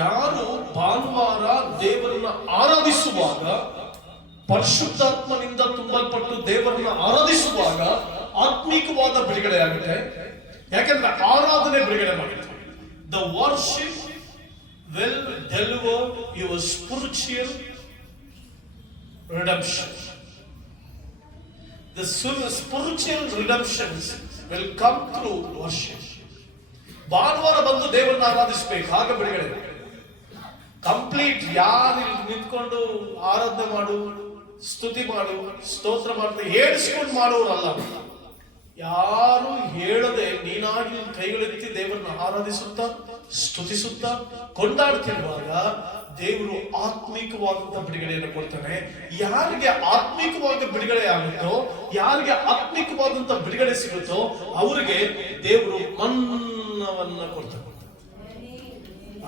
ಯಾರು ಭಾನುವಾರ ದೇವರನ್ನ ಆರಾಧಿಸುವಾಗ, ಪರಿಶುದ್ಧಾತ್ಮನಿಂದ ತುಂಬಲ್ಪಟ್ಟು ದೇವರನ್ನ ಆರಾಧಿಸುವಾಗ ಆತ್ಮಿಕವಾದ ಬಿಡುಗಡೆ ಆಗುತ್ತೆ. ಯಾಕಂದ್ರೆ ಆರಾಧನೆ ಬಿಡುಗಡೆ ಮಾಡುತ್ತೆ. The worship will deliver your spiritual redemption. The spiritual redemptions will come through worship. ಭಾನುವಾರ ಬಂದು ದೇವರನ್ನ ಆರಾಧಿಸಬೇಕು, ಆಗ ಬಿಡುಗಡೆ. ಕಂಪ್ಲೀಟ್ ಯಾರು ನಿಂತ್ಕೊಂಡು ಆರಾಧನೆ ಮಾಡು, ಸ್ತುತಿ ಮಾಡು, ಸ್ತೋತ್ರ ಮಾಡ್ತಾ ಹೇಳಿಸ್ಕೊಂಡು ಮಾಡೋರಲ್ಲ. ಯಾರು ಹೇಳದೆ ನೀನಾಗಿ ಕೈಗಳೆತ್ತಿ ದೇವರನ್ನ ಆರಾಧಿಸುತ್ತಾ ಸ್ತುತಿಸುತ್ತಾ ಕೊಂಡಾಡ್ತಿರುವಾಗ ದೇವರು ಆತ್ಮಿಕವಾದಂತ ಬಿಡುಗಡೆಯನ್ನು ಕೊಡ್ತಾನೆ. ಯಾರಿಗೆ ಆತ್ಮಿಕವಾದ ಬಿಡುಗಡೆ ಆಗುತ್ತೋ, ಯಾರಿಗೆ ಆತ್ಮಿಕವಾದಂತ ಬಿಡುಗಡೆ ಸಿಗುತ್ತೋ ಅವರಿಗೆ ದೇವರು ಮನ್ನವನ್ನ ಕೊಡ್ತಾನೆ.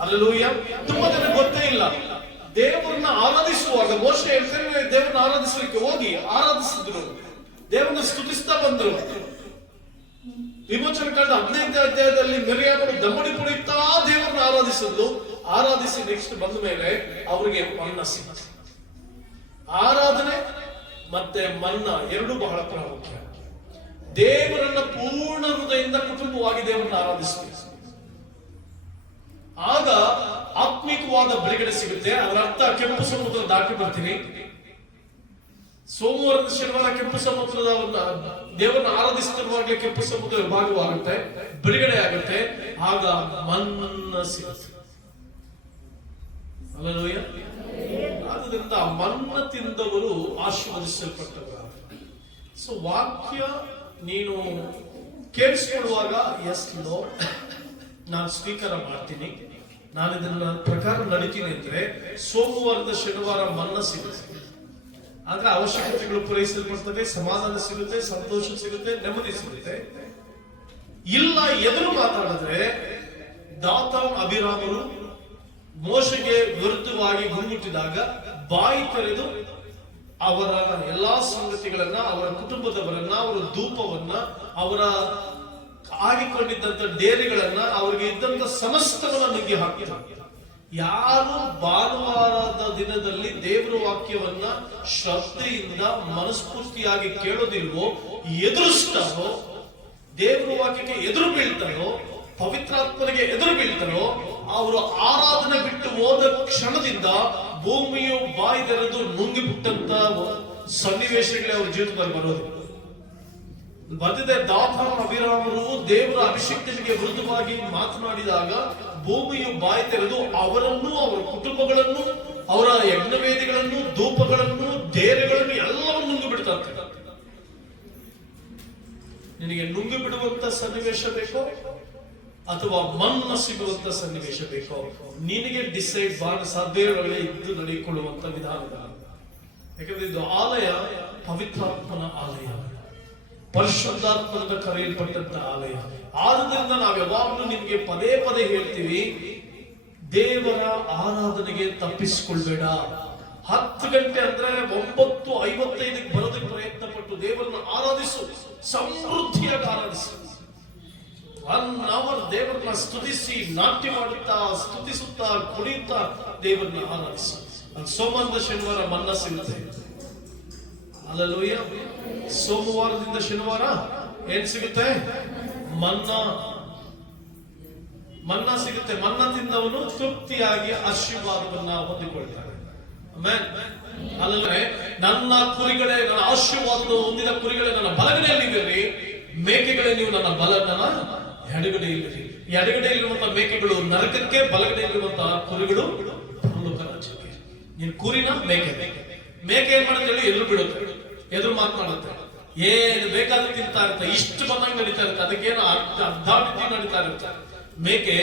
ಹಲ್ಲೆಲೂಯಾ. ತುಂಬಾ ಜನ ಗೊತ್ತೇ ಇಲ್ಲ. ದೇವರನ್ನ ಆರಾಧಿಸುವಾಗ ಮೋಶೆ ಹೇಳ್ತಾರೆ, ದೇವರನ್ನ ಆರಾಧಿಸಲಿಕ್ಕೆ ಹೋಗಿ ಆರಾಧಿಸಿದ್ರು, ದೇವರನ್ನ ಸ್ತುತಿಸ್ತಾ ಬಂದ್ರು. ವಿಮೋಚನ ಕಾಂಡ 15ನೇ ಅಧ್ಯಾಯದಲ್ಲಿ ಮಿರಿಯಾಮಳು ದಮ್ಮಡಿ ಕುಣಿತಾ ದೇವರನ್ನ ಆರಾಧಿಸಿ ನೆಕ್ಸ್ಟ್ ಬಂದ ಮೇಲೆ ಅವರಿಗೆ ಮನ್ನ ಸಿಕ್ತು. ಆರಾಧನೆ ಮತ್ತೆ ಮನ್ನ ಎರಡು ಬಹಳ ಪ್ರಾಮುಖ್ಯ. ದೇವರನ್ನ ಪೂರ್ಣ ಹೃದಯದಿಂದ ಕುಟುಂಬವಾಗಿ ದೇವರನ್ನ ಆರಾಧಿಸಬೇಕು. ಆಗ ಆತ್ಮಿಕವಾದ ಬಿಡುಗಡೆ ಸಿಗುತ್ತೆ. ಅದರ ಅರ್ಥ ಕೆಂಪು ಸಮುದ್ರ ದಾಟಿ ಬರ್ತೀನಿ. ಸೋಮವಾರದ ಶನಿವಾರ ಕೆಂಪು ಸಮುದ್ರದ ದೇವರನ್ನ ಆರಾಧಿಸುತ್ತಿರುವಾಗಲೇ ಕೆಂಪು ಸಮುದ್ರ ಭಾಗವಾಗುತ್ತೆ, ಬಿಡುಗಡೆ ಆಗುತ್ತೆ. ಆಗ ಮನ್ನ ಸಿಗುತ್ತೆ. ಹಲ್ಲೆಲೂಯಾ. ಆದ್ದರಿಂದ ಮನ್ನ ತಿಂದವರು ಆಶೀರ್ವದಿಸಲ್ಪಟ್ಟವರು. ಸೊ ವಾಕ್ಯ ನೀನು ಕೇಳಿಸಿಕೊಳ್ಳುವಾಗ ಎಸ್ ಲೋ ನಾನು ಸ್ವೀಕಾರ ಮಾಡ್ತೀನಿ, ನಾನು ಇದನ್ನ ಪ್ರಕಾರ ನಡೀತೀನಿ ಅಂದ್ರೆ ಸೋಮವಾರದ ಶನಿವಾರ ಮನ್ನ ಸಿಗುತ್ತೆ. ಆದ್ರೆ ಅವಶ್ಯಕತೆಗಳು ಪೂರೈಸಲ್ಪಡ್ತವೆ, ಸಮಾಧಾನ ಸಿಗುತ್ತೆ, ಸಂತೋಷ ಸಿಗುತ್ತೆ, ನೆಮ್ಮದಿ ಸಿಗುತ್ತೆ. ಇಲ್ಲ ಎದುರು ಮಾತಾಡಿದ್ರೆ ದಾತಾನ್ ಅಭಿರಾಮರು ಮೋಶೆಗೆ ವಿರುದ್ಧವಾಗಿ ಗುರುಮುಟ್ಟಿದಾಗ ಬಾಯಿ ತೆರೆದು ಅವರ ಎಲ್ಲಾ ಸಂಗತಿಗಳನ್ನ, ಅವರ ಕುಟುಂಬದವರನ್ನ, ಅವರ ಧೂಪವನ್ನ, ಅವರ ಆಗಿಕೊಂಡಿದ್ದಂತ ಡೇರೆಗಳನ್ನ, ಅವರಿಗೆ ಇದ್ದಂತ ಸಮಸ್ತವನ್ನ ನುಗ್ಗಿ ಹಾಕಿದರು. ಯಾರು ಭಾನುವಾರದ ದಿನದಲ್ಲಿ ದೇವರ ವಾಕ್ಯವನ್ನ ಶ್ರದ್ಧೆಯಿಂದ ಮನಸ್ಫೂರ್ತಿಯಾಗಿ ಕೇಳೋದಿಲ್ವೋ, ಎದುರಿಸ್ತಾರೋ, ದೇವರ ವಾಕ್ಯಕ್ಕೆ ಎದುರು ಬೀಳ್ತಾರೋ, ಪವಿತ್ರಾತ್ಮನಿಗೆ ಎದುರು ಬೀಳ್ತಾರೋ, ಅವರು ಆರಾಧನೆ ಬಿಟ್ಟು ಹೋದ ಕ್ಷಣದಿಂದ ಭೂಮಿಯು ಬಾಯಿ ತೆರೆದು ನುಂಗಿಬಿಟ್ಟಂತ ಸನ್ನಿವೇಶಗಳೇ ಅವ್ರ ಜೀವಿತದಲ್ಲಿ ಬರೋದು. ಬಂದಿದೆ. ದಾತಾನ್ ಅಭಿರಾಮರು ದೇವರ ಅಭಿಷೇಕನಿಗೆ ವಿರುದ್ಧವಾಗಿ ಮಾತನಾಡಿದಾಗ ಭೂಮಿಯು ಬಾಯಿ ತೆರೆದು ಅವರನ್ನು, ಅವರ ಕುಟುಂಬಗಳನ್ನು, ಅವರ ಯಜ್ಞವೇದಿಗಳನ್ನು, ಧೂಪಗಳನ್ನು, ಡೇರೆಗಳನ್ನು ಎಲ್ಲವನ್ನು ನುಂಗಿ ಬಿಡ್ತಾರೆ. ನಿನಗೆ ನುಂಗಿ ಬಿಡುವಂತ ಸನ್ನಿವೇಶ ಬೇಕೋ ಅಥವಾ ಮನ್ನ ಸಿಗುವಂತ ಸನ್ನಿವೇಶ ಬೇಕೋ, ನಿನಗೆ ಡಿಸೈಡ್ ಮಾಡಿ ಸಾಧ್ಯಗಳೇ ಇದ್ದು ನಡೆದುಕೊಳ್ಳುವಂತ ವಿಧಾನಗಳು. ಯಾಕಂದ್ರೆ ಇದು ಆಲಯ ಪವಿತ್ರಾತ್ಮನ ಆಲಯ, ಪರಿಶುದ್ಧಾತ್ಮದಿಂದ ಕರೆಯಲ್ಪಟ್ಟಂತ ಆಲಯ. ಆದ್ರಿಂದ ನಾವು ಯಾವಾಗಲೂ ನಿಮ್ಗೆ ಪದೇ ಪದೇ ಹೇಳ್ತೀವಿ, ದೇವರ ಆರಾಧನೆಗೆ ತಪ್ಪಿಸಿಕೊಳ್ಬೇಡ. 10 ಗಂಟೆ ಅಂದ್ರೆ 9:55 ಬರೋದಕ್ಕೆ ಪ್ರಯತ್ನ ಪಟ್ಟು ದೇವರನ್ನ ಆರಾಧಿಸು, ಸಮೃದ್ಧಿಯಾಗಿ ಆರಾಧಿಸು. 1 ಅವರ್ ದೇವರನ್ನ ಸ್ತುತಿಸಿ, ನಾಟ್ಯ ಮಾಡುತ್ತಾ, ಸ್ತುತಿಸುತ್ತಾ, ಕುಣಿಯುತ್ತಾ ದೇವರನ್ನ ಆರಾಧಿಸು. ಸೋಮವಾರದ ಶನಿವಾರ ಮನ್ನ ಸಿಗುತ್ತೆ. ಹಲ್ಲೆಲೂಯಾ. ಸೋಮವಾರದಿಂದ ಶನಿವಾರ ಏನ್ ಸಿಗುತ್ತೆ? ಮನ್ನ ಸಿಗುತ್ತೆ. ಮನ್ನ ತಿಂದವನು ತೃಪ್ತಿಯಾಗಿ ಆಶೀರ್ವಾದವನ್ನ ಹೊಂದಿಕೊಳ್ತಾನೆ. ಅಲ್ಲೇ ನನ್ನ ಕುರಿಗಳೇ, ನನ್ನ ಆಶೀರ್ವಾದ ಹೊಂದಿದ ಕುರಿಗಳೇ ನನ್ನ ಬಲಗಡೆಯಲ್ಲಿದ್ದೀರಿ, ಮೇಕೆಗಳೇ ನೀವು ನನ್ನ ಎಡಗಡೆಯಲ್ಲಿ. ಎಡಗಡೆಯಲ್ಲಿರುವಂತಹ ಮೇಕೆಗಳು ನರಕಕ್ಕೆ, ಬಲಗಡೆಯಲ್ಲಿರುವಂತಹ ಕುರಿಗಳು ಪರಲೋಕ ರಾಜ್ಯಕ್ಕೆ. ನೀನು ಕುರಿನ ಮೇಕೆ ಏನ್ ಮಾಡುತ್ತೆ? ಎದುರು ಬಿಡುತ್ತೆ, ಎದುರು ಮಾತನಾಡುತ್ತೆ, ಏನು ಬೇಕಾದ್ರೂ ತಿಂತಾ ಇರುತ್ತೆ, ಇಷ್ಟು ಬಂದಂಗೆ ನಡೀತಾ ಇರುತ್ತೆ, ಅದಕ್ಕೇನು ಅರ್ಧಾಟಿ ನಡೀತಾ ಇರುತ್ತೆ. ಮೇಕೆ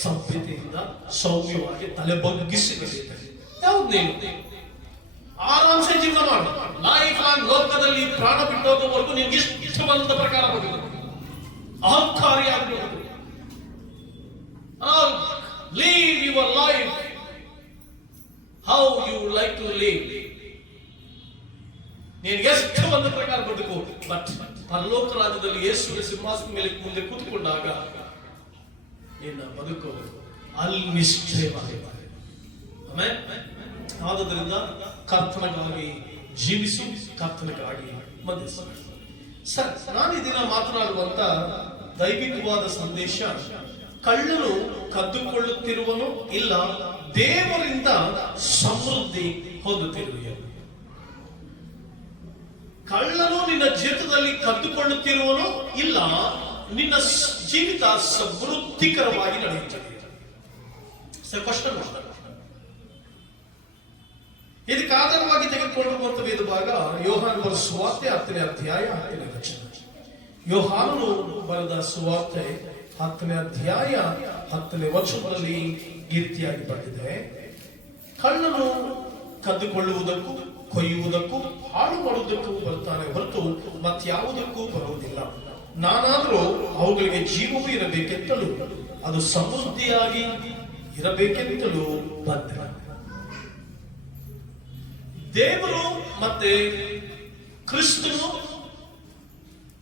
ಸಭ್ಯತೆಯಿಂದ ಸೌಮ್ಯವಾಗಿ ತಲೆ ಬಗ್ಗಿಸಿ ನಡೆಯುತ್ತೆ. ಯಾವ್ದು ನೀನು ಆರಾಮ್ಸೆ ಜೀವನ ಮಾಡು. ಲೈಫ್ ಲಾಂಗ್ ಲೋಕದಲ್ಲಿ ಪ್ರಾಣ ಬಿಟ್ಟು ಹೋಗುವವರೆಗೂ ನಿಮ್ಗೆ ಇಷ್ಟು ಬಂದ ಪ್ರಕಾರ ಹೋಗುದು, ಅಹಂಕಾರಿಯಾಗಬಹುದು. Live your life how you like to live. ನೀನು ಎಷ್ಟು ಬಂದ ಪ್ರಕಾರ ಬದುಕು, ಬಟ್ ಪರಲೋಕ ರಾಜ್ಯದಲ್ಲಿ ಯೇಸುವಿನ ಸಿಂಹಾಸನ ಮೇಲೆ ಮುಂದೆ ಕೂತ್ಕೊಂಡಾಗ ನಿನ್ನ ಬದುಕು ಅಲ್ಲಿ ನಿಶ್ಚಯವಾಗಿದ್ದಾರೆ. ಆಮೇಲೆ ಆದುದರಿಂದ ಕರ್ತನಿಗಾಗಿ ಜೀವಿಸು, ಕರ್ತನಿಗಾಗಿ ಮದಿಸು. ಸರ್, ನಾನು ಈ ದಿನ ಮಾತನಾಡುವಂತ ದೈವಿಕವಾದ ಸಂದೇಶ, ಕಳ್ಳನು ಕದ್ದುಕೊಳ್ಳುತ್ತಿರುವನು, ಇಲ್ಲ ದೇವರಿಂದ ಸಮೃದ್ಧಿ ಹೊಂದುತ್ತಿರುವೆಯೋ. ಕಳ್ಳನು ನಿನ್ನ ಜೀವಿತದಲ್ಲಿ ಕದ್ದುಕೊಳ್ಳುತ್ತಿರುವನು, ಇಲ್ಲ ನಿನ್ನ ಜೀವಿತ ಸಮೃದ್ಧಿಕರವಾಗಿ ನಡೆಯುತ್ತದೆ. ಕ್ವಶನ್ ಮಾಡ್ತಾರೆ. ಇದಕ್ಕೆ ಆಧಾರವಾಗಿ ತೆಗೆದುಕೊಂಡು ವೇದ ಭಾಗ ಯೋಹಾನ ಬರೆದ ಸುವಾರ್ತೆ 10ನೇ ಅಧ್ಯಾಯ 10ನೇ ವಚನ. ಯೋಹಾನನು ಬರೆದ ಸುವಾರ್ತೆ 10ನೇ ಅಧ್ಯಾಯ 10ನೇ ವಚನದಲ್ಲಿ ಈ ರೀತಿಯಾಗಿ ಬರೆದಿದೆ: ಕಳ್ಳನು ಕದ್ದುಕೊಳ್ಳುವುದಕ್ಕೂ, ಕೊಯ್ಯುವುದಕ್ಕೂ, ಹಾಳು ಮಾಡುವುದಕ್ಕೂ ಬರ್ತಾನೆ ಹೊರತು ಮತ್ಯಾವುದಕ್ಕೂ ಬರುವುದಿಲ್ಲ. ನಾನಾದರೂ ಅವುಗಳಿಗೆ ಜೀವವೂ ಇರಬೇಕೆಂತಲೂ ಅದು ಸಮೃದ್ಧಿಯಾಗಿ ಇರಬೇಕೆಂತಲೂ ಬಂದೆ. ದೇವರು ಮತ್ತೆ ಕ್ರಿಸ್ತನು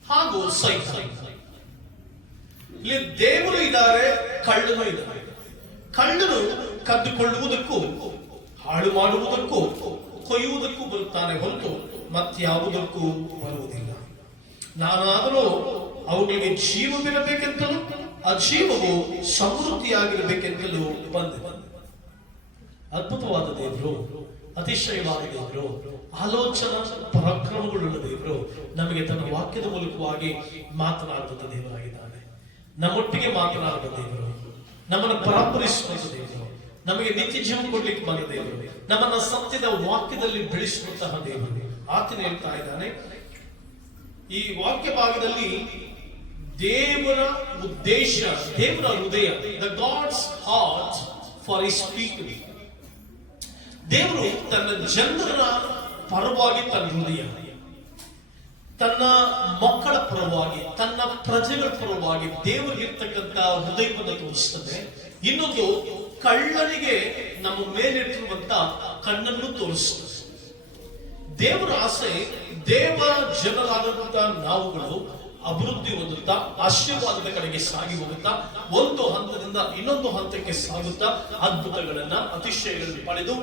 ಹಾಗೂ ಸೈತಾನ, ಇಲ್ಲಿ ದೇವರು ಇದ್ದಾರೆ, ಕಳ್ಳನು ಇದ್ದಾರೆ. ಕಳ್ಳನು ಕದ್ದುಕೊಳ್ಳುವುದಕ್ಕೂ, ಹಾಳು ಮಾಡುವುದಕ್ಕೂ, ಕೊಯ್ಯುವುದಕ್ಕೂ ಬರುತ್ತಾನೆ ಹೊರತು ಮತ್ಯಾವುದಕ್ಕೂ ಬರುವುದಿಲ್ಲ. ನಾನಾದರೂ ಅವುಗಳಿಗೆ ಜೀವವಿರಬೇಕೆಂತಲೂ ಆ ಜೀವವು ಸಮೃದ್ಧಿಯಾಗಿರಬೇಕೆಂತಲೂ ಬಂದೆ. ಅದ್ಭುತವಾದ ದೇವರು, ಅತಿಶಯವಾದ ದೇವರು, ಆಲೋಚನಾ ಪರಾಕ್ರಮಗಳುಳ್ಳ ದೇವರು ನಮಗೆ ತನ್ನ ವಾಕ್ಯದ ಮೂಲಕವಾಗಿ ಮಾತನಾಡುತ್ತ ದೇವರಾಗಿದ್ದಾನೆ. ನಮ್ಮೊಟ್ಟಿಗೆ ಮಾತನಾಡುವ ದೇವರು, ನಮ್ಮನ್ನು ಪರಾಮರಿಸುವ ದೇವರು, ನಮಗೆ ನಿತ್ಯ ಜೀವ ಕೊಡ್ಲಿಕ್ಕೆ ಬಂದ ದೇವರು, ನಮ್ಮನ್ನ ಸತ್ಯದ ವಾಕ್ಯದಲ್ಲಿ ಬೆಳೆಸುವಂತಹ ದೇವರು. ಆತನ ಹೇಳ್ತಾ ಇದ್ದಾನೆ ಈ ವಾಕ್ಯ ಭಾಗದಲ್ಲಿ, ದೇವರ ಉದ್ದೇಶ, ದೇವರ ಹೃದಯ, the God's heart for his people. ದೇವರು ತನ್ನ ಜನರ ಪರವಾಗಿ ತನ್ನ ಹೃದಯ, ತನ್ನ ಮಕ್ಕಳ ಪರವಾಗಿ, ತನ್ನ ಪ್ರಜೆಗಳ ಪರವಾಗಿ ದೇವರಿಗಿರ್ತಕ್ಕಂಥ ಹೃದಯವನ್ನು ತೋರಿಸ್ತದೆ. ಇನ್ನೊಂದು, ಕಳ್ಳನಿಗೆ ನಮ್ಮ ಮೇಲಿಟ್ಟಿರುವಂತ ಕಣ್ಣನ್ನು ತೋರಿಸ್ತದೆ. ದೇವರ ಆಸೆ, ದೇವರ ಜನರಾದಂತ ನಾವುಗಳು ಅಭಿವೃದ್ಧಿ ಹೊಂದುತ್ತಾ, ಆಶೀರ್ವಾದದ ಕಡೆಗೆ ಸಾಗಿ ಹೋಗುತ್ತಾ, ಒಂದು ಹಂತದಿಂದ ಇನ್ನೊಂದು ಹಂತಕ್ಕೆ ಸಾಗುತ್ತಾ, ಅದ್ಭುತಗಳನ್ನ, ಅತಿಶಯಗಳನ್ನು ಪಡೆದು,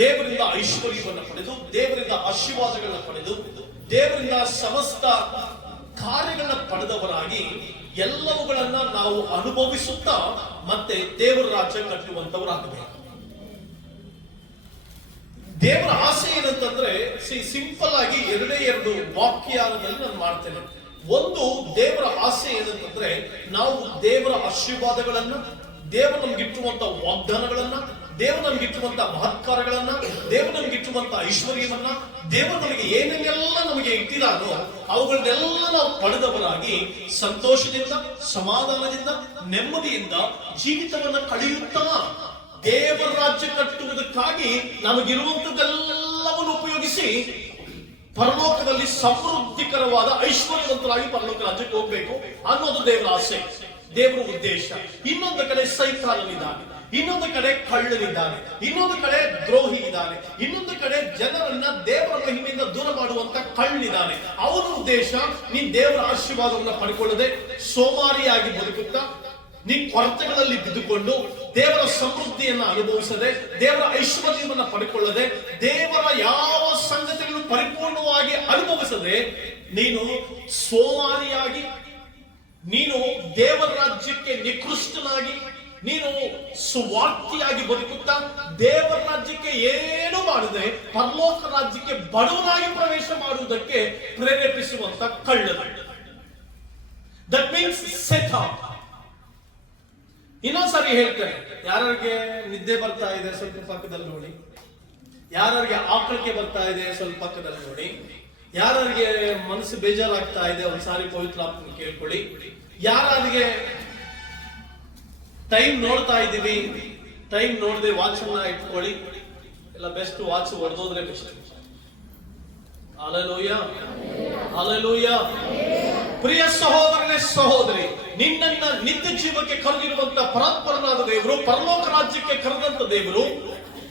ದೇವರಿಂದ ಐಶ್ವರ್ಯವನ್ನು ಪಡೆದು, ದೇವರಿಂದ ಆಶೀರ್ವಾದಗಳನ್ನ ಪಡೆದು, ದೇವರಿಂದ ಸಮಸ್ತ ಕಾರ್ಯಗಳನ್ನ ಪಡೆದವರಾಗಿ ಎಲ್ಲವುಗಳನ್ನ ನಾವು ಅನುಭವಿಸುತ್ತಾ ಮತ್ತೆ ದೇವರ ರಾಜ್ಯ ಕಟ್ಟುವಂತವರಾಗಬೇಕು. ದೇವರ ಆಸೆ ಏನಂತಂದ್ರೆ, ಸಿಂಪಲ್ ಆಗಿ ಎರಡು ವಾಕ್ಯದಲ್ಲಿ ನಾನು ಮಾಡ್ತೇನೆ. ಒಂದು, ದೇವರ ಆಸೆ ಏನಂತಂದ್ರೆ, ನಾವು ದೇವರ ಆಶೀರ್ವಾದಗಳನ್ನ, ದೇವರು ನಮ್ಗಿಟ್ಟುವಂತ ವಾಗ್ದಾನಗಳನ್ನ, ದೇವರು ನಮ್ಗಿಟ್ಟುವಂತ ಮಹತ್ಕಾರಗಳನ್ನ, ದೇವರು ನಮ್ಗಿಟ್ಟುವಂತ ಐಶ್ವರ್ಯವನ್ನ, ದೇವರು ನಮಗೆ ಏನೆಲ್ಲ ನಮಗೆ ಇಟ್ಟಿದಾನೋ ಅವುಗಳನ್ನೆಲ್ಲ ನಾವು ಪಡೆದವರಾಗಿ ಸಂತೋಷದಿಂದ, ಸಮಾಧಾನದಿಂದ, ನೆಮ್ಮದಿಯಿಂದ ಜೀವಿತವನ್ನ ಕಳೆಯುತ್ತಾ ದೇವರ ರಾಜ್ಯ ಕಟ್ಟುವುದಕ್ಕಾಗಿ ನಮಗಿರುವಂತದ್ದೆಲ್ಲವನ್ನು ಉಪಯೋಗಿಸಿ ಪರಲೋಕದಲ್ಲಿ ಸಮೃದ್ಧಿಕರವಾದ ಐಶ್ವರ್ಯವಂತರಾಗಿ ಪರಲೋಕ ರಾಜ್ಯಕ್ಕೆ ಹೋಗ್ಬೇಕು ಅನ್ನೋದು ದೇವರ ಆಸೆ, ದೇವರ ಉದ್ದೇಶ. ಇನ್ನೊಂದು ಕಡೆ ಸೈತಾನನಿದ್ದಾನೆ, ಇನ್ನೊಂದು ಕಡೆ ಕಳ್ಳನಿದ್ದಾನೆ, ಇನ್ನೊಂದು ಕಡೆ ದ್ರೋಹಿ ಇದ್ದಾನೆ, ಇನ್ನೊಂದು ಕಡೆ ಜನರನ್ನ ದೇವರ ಮಹಿಮೆಯಿಂದ ದೂರ ಮಾಡುವಂತ ಕಳ್ಳನಿದ್ದಾನೆ. ಅವನ ಉದ್ದೇಶ, ನೀನ್ ದೇವರ ಆಶೀರ್ವಾದವನ್ನ ಪಡ್ಕೊಳ್ಳದೆ ಸೋಮಾರಿಯಾಗಿ ಬದುಕುತ್ತಾ, ನೀನ್ ಕೊರತೆಗಳಲ್ಲಿ ಬಿದ್ದುಕೊಂಡು ದೇವರ ಸಮೃದ್ಧಿಯನ್ನ ಅನುಭವಿಸದೆ, ದೇವರ ಐಶ್ವರ್ಯವನ್ನ ಪಡ್ಕೊಳ್ಳದೆ, ದೇವರ ಯಾವ ಸಂಗತಿಗಳು ಪರಿಪೂರ್ಣವಾಗಿ ಅನುಭವಿಸದೆ ನೀನು ಸೋಮಾರಿಯಾಗಿ, ನೀನು ದೇವರ ರಾಜ್ಯಕ್ಕೆ ನಿಕೃಷ್ಟನಾಗಿ, ನೀನು ಸುವಾರ್ತಿಯಾಗಿ ಬದುಕುತ್ತಾ ದೇವರ ರಾಜ್ಯಕ್ಕೆ ಏನು ಮಾಡದೆ ಪರಲೋಕ ರಾಜ್ಯಕ್ಕೆ ಬಡವನಾಗಿ ಪ್ರವೇಶ ಮಾಡುವುದಕ್ಕೆ ಪ್ರೇರೇಪಿಸುವಂತ ಕಳ್ಳನು. That means ಸೆತಾನ್. ಇನ್ನೊಂದ್ಸರಿ ಹೇಳ್ತೇನೆ, ಯಾರಿಗೆ ನಿದ್ದೆ ಬರ್ತಾ ಇದೆ ಸ್ವಲ್ಪ ಪಕ್ಕದಲ್ಲಿ ನೋಡಿ, ಯಾರಿಗೆ ಆಕಳಿಕೆ ಬರ್ತಾ ಇದೆ ಸ್ವಲ್ಪ ಪಕ್ಕದಲ್ಲಿ ನೋಡಿ, ಯಾರಿಗೆ ಮನಸ್ಸು ಬೇಜಾರಾಗ್ತಾ ಇದೆ ಒಂದ್ಸಾರಿ ಪವಿತ್ರ ಆತ್ಮ ಕೇಳ್ಕೊಳ್ಳಿ, ಯಾರಿಗೆ ಟೈಮ್ ನೋಡ್ತಾ ಇದ್ದೀವಿ, ಟೈಮ್ ನೋಡದೆ ವಾಚ್ ಅನ್ನ ಇಟ್ಕೊಳ್ಳಿ, ಎಲ್ಲ ಬೆಸ್ಟ್ ವಾಚ್ ಹೊಡೆದೋದ್ರೆ ಬೆಸ್ಟ್. Hallelujah, hallelujah. ಪ್ರಿಯ ಸಹೋದರನೇ, ಸಹೋದರಿ, ನಿನ್ನನ್ನ ನಿತ್ಯ ಜೀವಕ್ಕೆ ಕರೆದಿರುವಂತ ಪರಾತ್ಪರನಾದ ದೇವರು, ಪರಲೋಕ ರಾಜ್ಯಕ್ಕೆ ಕರೆದಂತ ದೇವರು,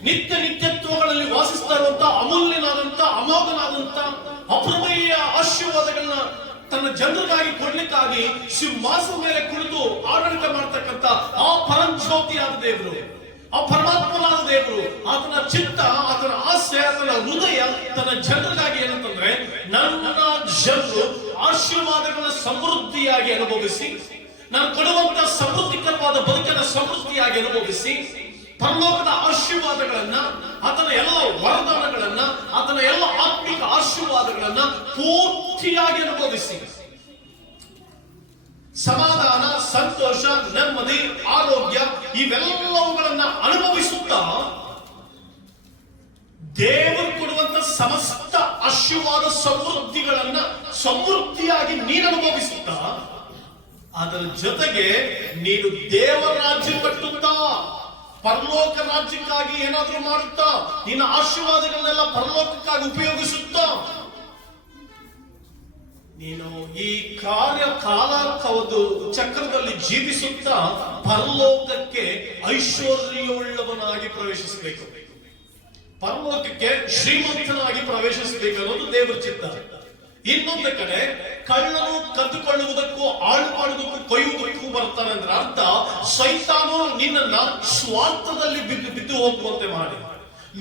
ನಿತ್ಯತ್ವಗಳಲ್ಲಿ ವಾಸಿಸ್ತಾ ಇರುವಂತ ಅಮೂಲ್ಯನಾದಂತ, ಅಮೋಘನಾದಂತ, ಅಪ್ರಮೇಯ ಆಶೀರ್ವಾದಗಳನ್ನ ತನ್ನ ತನ್ನ ಜನರಿಗಾಗಿ ಕೊಡ್ಲಿಕ್ಕಾಗಿ ಸಿಂಹಾಸನ ಮೇಲೆ ಕುಳಿತು ಆಡಳಿತ ಮಾಡ್ತಕ್ಕಂಥ ಆ ಪರಂಜ್ಯೋತಿಯಾದ ದೇವರು, ಆ ಪರಮಾತ್ಮನಾದ ದೇವರು, ಆತನ ಚಿತ್ತ, ಆತನ ಆಸೆ, ಆತನ ಹೃದಯ ತನ್ನ ಜನರಿಗಾಗಿ ಏನಂತಂದ್ರೆ, ನನ್ನ ಜನರು ಆಶೀರ್ವಾದಗಳ ಸಮೃದ್ಧಿಯಾಗಿ ಅನುಭವಿಸಿ, ನಾನು ಕೊಡುವಂತ ಸಮೃದ್ಧಿಕರವಾದ ಬದುಕನ್ನು ಸಮೃದ್ಧಿಯಾಗಿ ಅನುಭವಿಸಿ, ಪರಲೋಕದ ಆಶೀರ್ವಾದಗಳನ್ನ, ಆತನ ಎಲ್ಲ ವರದಾನಗಳನ್ನ, ಆತನ ಎಲ್ಲ ಆತ್ಮಿಕ ಆಶೀರ್ವಾದಗಳನ್ನ ಪೂರ್ತಿಯಾಗಿ ಅನುಭವಿಸಿ, ಸಮಾಧಾನ, ಸಂತೋಷ, ನೆಮ್ಮದಿ, ಆರೋಗ್ಯ ಇವೆಲ್ಲವುಗಳನ್ನ ಅನುಭವಿಸುತ್ತಾ ದೇವರು ಕೊಡುವಂತ ಸಮಸ್ತ ಆಶೀರ್ವಾದ ಸಮೃದ್ಧಿಗಳನ್ನ ಸಮೃದ್ಧಿಯಾಗಿ ನೀನು ಅನುಭವಿಸುತ್ತಾ, ಅದರ ಜೊತೆಗೆ ನೀನು ದೇವರ ರಾಜ್ಯ ಕಟ್ಟುತ್ತಾ, ಪರಲೋಕ ರಾಜ್ಯಕ್ಕಾಗಿ ಏನಾದ್ರೂ ಮಾಡುತ್ತಾ, ನಿನ್ನ ಆಶೀರ್ವಾದಗಳನ್ನೆಲ್ಲ ಪರಲೋಕಕ್ಕಾಗಿ ಉಪಯೋಗಿಸುತ್ತಾ, ನೀನು ಈ ಕಾಲಕವದು ಚಕ್ರದಲ್ಲಿ ಜೀವಿಸುತ್ತಾ ಪರಲೋಕಕ್ಕೆ ಐಶ್ವರ್ಯವುಳ್ಳವನಾಗಿ ಪ್ರವೇಶಿಸಬೇಕು, ಪರಲೋಕಕ್ಕೆ ಶ್ರೀಮಂತನಾಗಿ ಪ್ರವೇಶಿಸಬೇಕು ಅನ್ನೋದು ದೇವರ ಚಿತ್ತ. ಇನ್ನೊಂದು ಕಡೆ ಕಳ್ಳನು ಕದ್ದುಕೊಳ್ಳುವುದಕ್ಕೂ, ಹಾಳು ಮಾಡುವುದಕ್ಕೂ, ಕೊಯ್ಯುವುದಕ್ಕೂ ಬರ್ತಾನೆ ಅಂದ್ರೆ ಅರ್ಥ, ಸೈತಾನು ನಿನ್ನನ್ನ ಸ್ವಾರ್ಥದಲ್ಲಿ ಬಿದ್ದು ಹೋಗುವಂತೆ ಮಾಡಿ,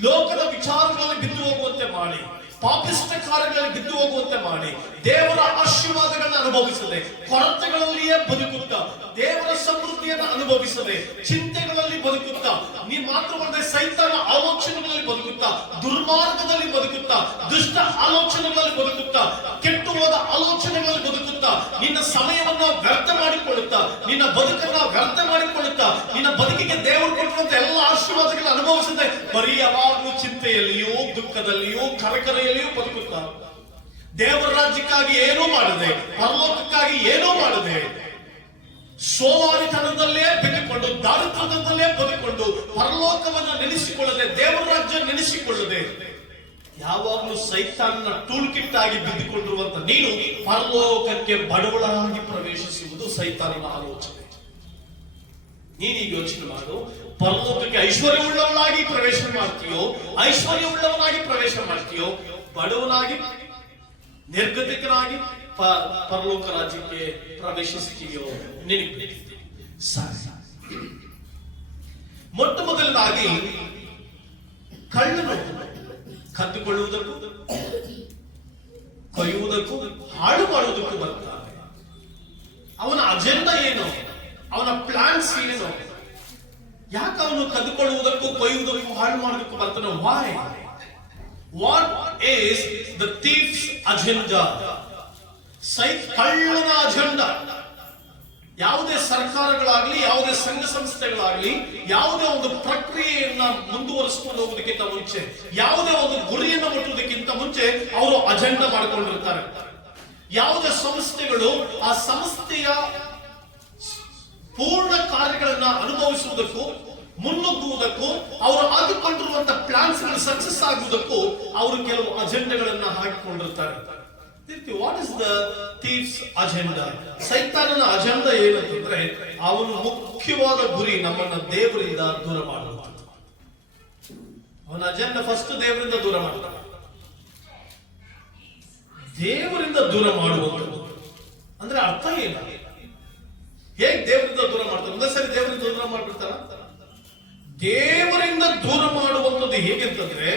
ಲೋಕದ ವಿಚಾರಗಳಲ್ಲಿ ಬಿದ್ದು ಹೋಗುವಂತೆ ಮಾಡಿ, ಪಾಪಿಷ್ಟ ಕಾರ್ಯಗಳಲ್ಲಿ ಬಿದ್ದು ಹೋಗುವಂತೆ ಮಾಡಿ, ದೇವರ ಆಶೀರ್ವಾದಗಳನ್ನ ಅನುಭವಿಸದೆ ಕೊರತೆಗಳಲ್ಲಿಯೇ ಬದುಕುತ್ತಾ, ದೇವರ ಸಮೃದ್ಧಿಯನ್ನು ಅನುಭವಿಸದೆ ಚಿಂತೆಗಳಲ್ಲಿ ಬದುಕುತ್ತಾ, ನೀ ಮಾತ್ರವಲ್ಲದೆ ಸೈತಾನ ಆಲೋಚನೆಗಳಲ್ಲಿ ಬದುಕುತ್ತಾ, ದುರ್ಮಾರ್ಗದಲ್ಲಿ ಬದುಕುತ್ತಾ, ದುಷ್ಟ ಆಲೋಚನೆಗಳಲ್ಲಿ ಬದುಕುತ್ತಾ, ಕೆಟ್ಟು ಹೋದ ಆಲೋಚನೆಗಳಲ್ಲಿ ಬದುಕುತ್ತಾ, ನಿನ್ನ ಸಮಯವನ್ನ ವ್ಯರ್ಥ ಮಾಡಿಕೊಳ್ಳುತ್ತಾ, ನಿನ್ನ ಬದುಕನ್ನ ವ್ಯರ್ಥ ಮಾಡಿಕೊಳ್ಳುತ್ತಾ, ನಿನ್ನ ಬದುಕಿಗೆ ದೇವರು ಕೊಟ್ಟಿರುವಂತ ಎಲ್ಲ ಆಶೀರ್ವಾದಗಳನ್ನ ಅನುಭವಿಸದೆ ಬರೀ ಯಾವಾಗಲೂ ಚಿಂತೆಯಲ್ಲಿಯೂ, ದುಃಖದಲ್ಲಿಯೂ, ಕರಕರೆಯಲ್ಲಿಯೂ ಬದುಕುತ್ತಾ, ದೇವರ ರಾಜ್ಯಕ್ಕಾಗಿ ಏನೂ ಮಾಡದೆ, ಪರಲೋಕಕ್ಕಾಗಿ ಏನೂ ಮಾಡದೆ, ಸೋಮಾರಿತನದಲ್ಲೇ ಬಿದ್ದುಕೊಂಡು, ದಾರಿದ್ರ್ಯದಲ್ಲೇ ಬದುಕೊಂಡು, ಪರಲೋಕವನ್ನ ನೆನೆಸಿಕೊಳ್ಳದೆ, ದೇವರ ರಾಜ್ಯ ನೆನೆಸಿಕೊಳ್ಳದೆ, ಯಾವಾಗಲೂ ಸೈತಾನ್ನ ಟೂಲ್ ಕಿಟ್ ಆಗಿ ಬಿದ್ದುಕೊಂಡಿರುವಂತ ನೀನು ಪರಲೋಕಕ್ಕೆ ಬಡವಳಾಗಿ ಪ್ರವೇಶಿಸುವುದು ಸೈತಾನನ ಆಲೋಚನೆ. ನೀನೀಗ ಯೋಚನೆ ಮಾಡು, ಪರಲೋಕಕ್ಕೆ ಐಶ್ವರ್ಯವುಳ್ಳವನಾಗಿ ಪ್ರವೇಶ ಮಾಡ್ತೀಯೋ, ಐಶ್ವರ್ಯವುಳ್ಳವನಾಗಿ ಪ್ರವೇಶ ಮಾಡ್ತೀಯೋ, ಬಡವನಾಗಿ ನಿರ್ಗತಿಕನಾಗಿ ಪರಲೋಕ ರಾಜ್ಯಕ್ಕೆ ಪ್ರವೇಶಿಸ್ತೀಯೋ ನಿನಗೆ ಮೊಟ್ಟ ಮೊದಲನಾಗಿ ಕಳ್ಳನು ಕದ್ದುಕೊಳ್ಳುವುದಕ್ಕೂ, ಕೊಯ್ಯುವುದಕ್ಕೂ, ಹಾಳು ಮಾಡುವುದಕ್ಕೂ ಬರ್ತಾನೆ. ಅವನ ಅಜೆಂಡಾ ಏನು, ಅವನ ಪ್ಲಾನ್ಸ್ ಏನು, ಯಾಕೆ ಅವನು ಕದ್ದುಕೊಳ್ಳುವುದಕ್ಕೂ, ಕೊಯ್ಯುವುದಕ್ಕೂ, ಹಾಳು ಮಾಡುವುದಕ್ಕೂ ಬರ್ತಾನೆ? Why? What is the thief's agenda? ಕಳ್ಳನ ಅಜೆಂಡಾ. ಯಾವುದೇ ಸರ್ಕಾರಗಳಾಗ್ಲಿ, ಯಾವುದೇ ಸಂಘ ಸಂಸ್ಥೆಗಳಾಗ್ಲಿ, ಯಾವುದೇ ಒಂದು ಪ್ರಕ್ರಿಯೆಯನ್ನ ಮುಂದುವರಿಸಿಕೊಂಡು ಹೋಗೋದಕ್ಕಿಂತ ಮುಂಚೆ, ಯಾವುದೇ ಒಂದು ಗುರಿಯನ್ನು ಮುಟ್ಟುವುದಕ್ಕಿಂತ ಮುಂಚೆ ಅವರು ಅಜೆಂಡಾ ಮಾಡಿಕೊಂಡಿರ್ತಾರೆ. ಯಾವುದೇ ಸಂಸ್ಥೆಗಳು ಆ ಸಂಸ್ಥೆಯ ಪೂರ್ಣ ಕಾರ್ಯಗಳನ್ನ ಅನುಭವಿಸುವುದಕ್ಕೂ, ಮುನ್ನುಗ್ಗುವುದಕ್ಕೂ, ಅವರು ಹಾಕಿಕೊಂಡಿರುವಂತಹ ಪ್ಲಾನ್ಸ್ ಸಕ್ಸಸ್ ಆಗುವುದಕ್ಕೂ ಅವರು ಕೆಲವು ಅಜೆಂಡಾಗಳನ್ನ ಹಾಕಿಕೊಂಡಿರ್ತಾರೆ. What is the thief's agenda? ಸೈತಾನನ ಅಜೆಂಡಾ ಏನಂತಂದ್ರೆ, ಅವನು ಮುಖ್ಯವಾದ ಗುರಿ ನಮ್ಮನ್ನ ದೇವರಿಂದ ದೂರ ಮಾಡುವುದು. ಅವನ ಅಜೆಂಡಾ ಫಸ್ಟ್ ದೇವರಿಂದ ದೂರ ಮಾಡ್ತಾನೆ. ದೇವರಿಂದ ದೂರ ಮಾಡುವಂಥದ್ದು ಅಂದ್ರೆ ಅರ್ಥ ಏನು? ಹೇಗೆ ದೇವರಿಂದ ದೂರ ಮಾಡ್ತಾರೆ? ಒಂದೇ ಸರಿ ದೇವರಿಂದ ದೂರ ಮಾಡ್ಬಿಡ್ತಾರ? ದೇವರಿಂದ ದೂರ ಮಾಡುವಂಥದ್ದು ಹೇಗೆಂತಂದ್ರೆ,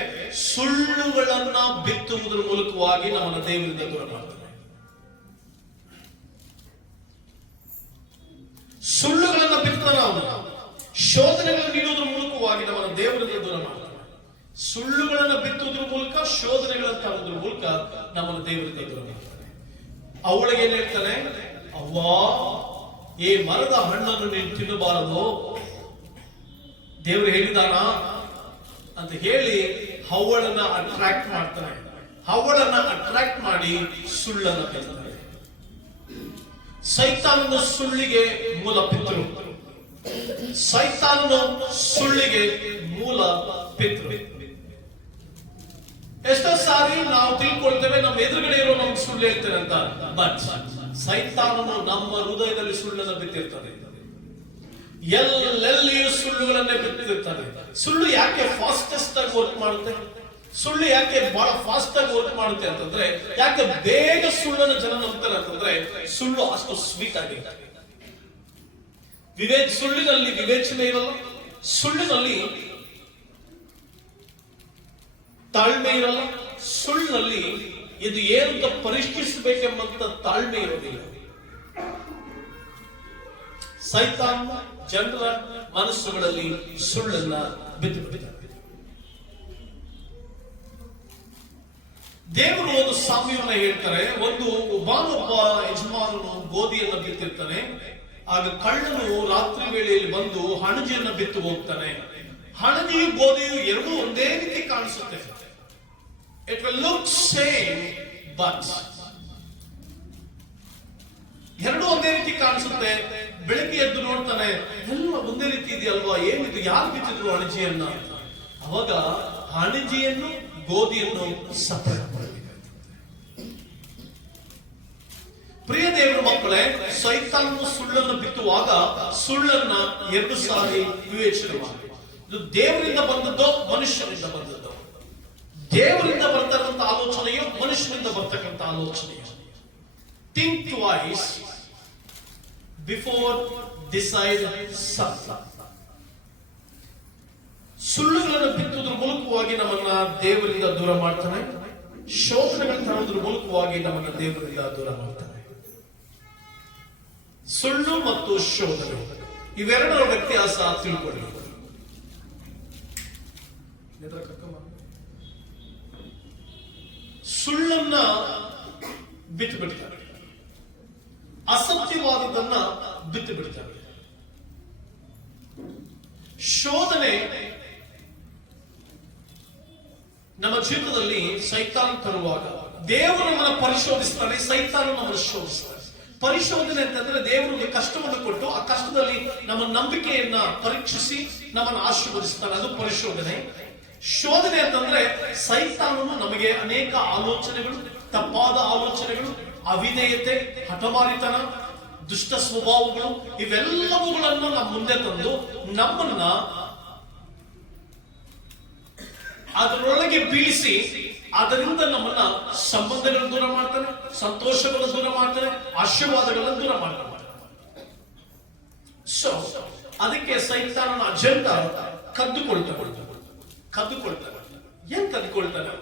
ಸುಳ್ಳುಗಳನ್ನ ಬಿತ್ತುವುದರ ಮೂಲಕವಾಗಿ ನಮ್ಮನ್ನ ದೇವರಿಂದ ದೂರ ಮಾಡ್ತಾರೆ. ಸುಳ್ಳುಗಳನ್ನ ಬಿತ್ತಾನ ಅವನು, ಶೋಧನೆಗಳನ್ನು ನೀಡುವುದರ ಮೂಲಕವಾಗಿ ನಮ್ಮನ್ನ ದೇವರಿಂದ ದೂರ ಮಾಡ್ತಾನೆ. ಸುಳ್ಳುಗಳನ್ನ ಬಿತ್ತುವುದರ ಮೂಲಕ, ಶೋಧನೆಗಳನ್ನ ತರುವುದರ ಮೂಲಕ ನಮ್ಮನ್ನ ದೇವರಿಂದ ದೂರ ಮಾಡ್ತಾನೆ. ಅವಳಿಗೆ ಏನ್ ಹೇಳ್ತಾನೆ? ಅವ್ವಾ, ಈ ಮರದ ಹಣ್ಣನ್ನು ನೀನು ತಿನ್ನಬಾರದು, ದೇವರು ಹೇಳಿದಾನ ಅಂತ ಹೇಳಿ ಹವ್ವಳನ್ನ ಅಟ್ರಾಕ್ಟ್ ಮಾಡ್ತಾನೆ. ಹವ್ವಳನ್ನ ಅಟ್ರಾಕ್ಟ್ ಮಾಡಿ ಸುಳ್ಳನ್ನ ಕಲಿತಾನೆ. ಸೈತಾನನ ಸುಳ್ಳಿಗೆ ಮೂಲ ಪಿತೃ, ಸೈತಾನನ ಸುಳ್ಳಿಗೆ ಮೂಲ ಪಿತೃ. ಎಷ್ಟೋ ಸಾರಿ ನಾವು ತಿಳ್ಕೊಳ್ತೇವೆ ನಮ್ಮ ಎದುರುಗಡೆ ಇರೋ ನಮ್ಗೆ ಸುಳ್ಳು ಹೇಳ್ತೇನೆ ಅಂತ. ಬಟ್ ಸೈತಾನನು ನಮ್ಮ ಹೃದಯದಲ್ಲಿ ಸುಳ್ಳನ್ನು ಬಿತ್ತಿರ್ತಾನೆ. ಎಲ್ಲೆಲ್ಲಿಯೂ ಸುಳ್ಳುಗಳನ್ನೇ ಬಿತ್ತಿರ್ತಾನೆ. ಸುಳ್ಳು ಯಾಕೆ ಫಾಸ್ಟೆಸ್ಟ್ ಆಗಿ ವರ್ಕ್ ಮಾಡುತ್ತೆ? ಸುಳ್ಳು ಯಾಕೆ ಬಹಳ ಫಾಸ್ಟ್ ಆಗಿ ವರ್ಕ್ ಮಾಡುತ್ತೆ ಅಂತಂದ್ರೆ, ಯಾಕೆ ಬೇಗ ಸುಳ್ಳನ್ನು ಜನ ನಂಬ್ತಾರೆ ಅಂತಂದ್ರೆ, ಸುಳ್ಳು ಅಷ್ಟು ಸ್ವೀಟ್ ಆಗಿದೆ. ಸುಳ್ಳಿನಲ್ಲಿ ವಿವೇಚನೆ ಇರಲ್ಲ, ಸುಳ್ಳಿನಲ್ಲಿ ತಾಳ್ಮೆ ಇರಲ್ಲ, ಸುಳ್ಳಿನಲ್ಲಿ ಇದು ಏನಂತ ಪರಿಷ್ಕರಿಸಬೇಕೆಂಬಂತ ತಾಳ್ಮೆ ಇರೋದಿಲ್ಲ. ಸೈತಾನ ಜನರ ಮನಸ್ಸುಗಳಲ್ಲಿ ಸುಳ್ಳನ್ನ ಬಿದ್ದು ಬಿಟ್ಟಿದ್ದಾರೆ. ದೇವರು ಒಂದು ಸಾಮ್ಯವನ್ನ ಹೇಳ್ತಾರೆ. ಒಬ್ಬ ಯಜಮಾನನು ಗೋಧಿಯನ್ನ ಬಿತ್ತಿರ್ತಾನೆ. ಆಗ ಕಳ್ಳನು ರಾತ್ರಿ ವೇಳೆಯಲ್ಲಿ ಬಂದು ಹಣಜಿಯನ್ನ ಬಿತ್ತು ಹೋಗ್ತಾನೆ. ಹಣಜಿಯು ಗೋಧಿಯು ಎರಡೂ ಒಂದೇ ರೀತಿ ಕಾಣಿಸುತ್ತೆ. It will look same, but ಎರಡೂ ಒಂದೇ ರೀತಿ ಕಾಣಿಸುತ್ತೆ. ಬೆಳಗ್ಗೆ ಎದ್ದು ನೋಡ್ತಾನೆ, ಎಲ್ಲ ಒಂದೇ ರೀತಿ ಇದೆಯಲ್ವಾ, ಏನಿದು, ಯಾರು ಬಿತ್ತಿದ್ರು ಹಣಜಿಯನ್ನ? ಅವಾಗ ಹಣಜಿಯನ್ನು ಗೋಧಿಯನ್ನು ಸಪರೇಟ್ ಮಾಡಬೇಕು. ಪ್ರಿಯ ದೇವರ ಮಕ್ಕಳೇ, ಸೈತಾನನು ಸುಳ್ಳನ್ನು ಬಿತ್ತುವಾಗ ಸುಳ್ಳನ್ನ ಎರಡು ಸಾರಿ ವಿವೇಚನೆ ಮಾಡಿ. ಇದು ದೇವರಿಂದ ಬಂದದ್ದೋ ಮನುಷ್ಯನಿಂದ ಬಂದದ್ದೋ? ದೇವರಿಂದ ಬರ್ತಕ್ಕಂಥ ಆಲೋಚನೆಯೋ ಮನುಷ್ಯನಿಂದ ಬರ್ತಕ್ಕಂಥ ಆಲೋಚನೆಯೋ? Think twice before decide something. ಸುಳ್ಳುಗಳನ್ನು ಬಿತ್ತುವುದರ ಮೂಲಕವಾಗಿ ನಮ್ಮನ್ನ ದೇವರಿಂದ ದೂರ ಮಾಡ್ತಾನೆ. ಶೋಧನೆಗಳನ್ನು ತರುವುದರ ಮೂಲಕವಾಗಿ ನಮ್ಮನ್ನ ದೇವರಿಂದ ದೂರ ಮಾಡ್ತಾನೆ. ಸುಳ್ಳು ಮತ್ತು ಶೋಧನೆ ಇವೆರಡರ ವ್ಯತ್ಯಾಸ ತಿಳ್ಕೊಳ್ಳಿ. ಸುಳ್ಳನ್ನ ಬಿಟ್ಟು ಬಿಡ್ತಾರೆ, ಅಸತ್ಯವಾದದನ್ನ ಬಿಟ್ಟು ಬಿಡ್ತಾರೆ. ಶೋಧನೆ ನಮ್ಮ ಜೀವಿತದಲ್ಲಿ ಸೈತಾನ ತರುವಾಗ ದೇವರು ನಮ್ಮನ್ನು ಪರಿಶೋಧಿಸ್ತಾನೆ, ಸೈತಾನ ನಮ್ಮನ್ನು ಶೋಧಿಸ್ತಾನೆ. ಪರಿಶೋಧನೆ ಅಂತಂದ್ರೆ ದೇವರಿಗೆ ಕಷ್ಟವನ್ನು ಕೊಟ್ಟು ಆ ಕಷ್ಟದಲ್ಲಿ ನಮ್ಮ ನಂಬಿಕೆಯನ್ನ ಪರೀಕ್ಷಿಸಿ ನಮ್ಮನ್ನು ಆಶೀರ್ವದಿಸ್ತಾನೆ, ಅದು ಪರಿಶೋಧನೆ. ಶೋಧನೆ ಅಂತಂದ್ರೆ ಸೈತಾನನು ನಮಗೆ ಅನೇಕ ಆಲೋಚನೆಗಳು, ತಪ್ಪಾದ ಆಲೋಚನೆಗಳು, ಅವಿಧೇಯತೆ, ಹಠಮಾರಿತನ, ದುಷ್ಟ ಸ್ವಭಾವಗಳು ಇವೆಲ್ಲವುಗಳನ್ನು ನಮ್ಮ ಮುಂದೆ ತಂದು ನಮ್ಮನ್ನ ಅದರೊಳಗೆ ಬೀಳಿಸಿ ಅದರಿಂದ ನಮ್ಮನ್ನ ಸಂಬಂಧಗಳನ್ನು ದೂರ ಮಾಡ್ತಾನೆ, ಸಂತೋಷಗಳನ್ನು ದೂರ ಮಾಡ್ತಾನೆ, ಆಶೀರ್ವಾದಗಳನ್ನು ದೂರ ಮಾಡ್ತಾನೆ. ಸೊ ಅದಕ್ಕೆ ಸೈತಾನನ ಅಜೆಂಡಾ ಕದ್ದುಕೊಳ್ತಾನೆ. ಏನ್ ಕದ್ದುಕೊಳ್ತಾನೆ?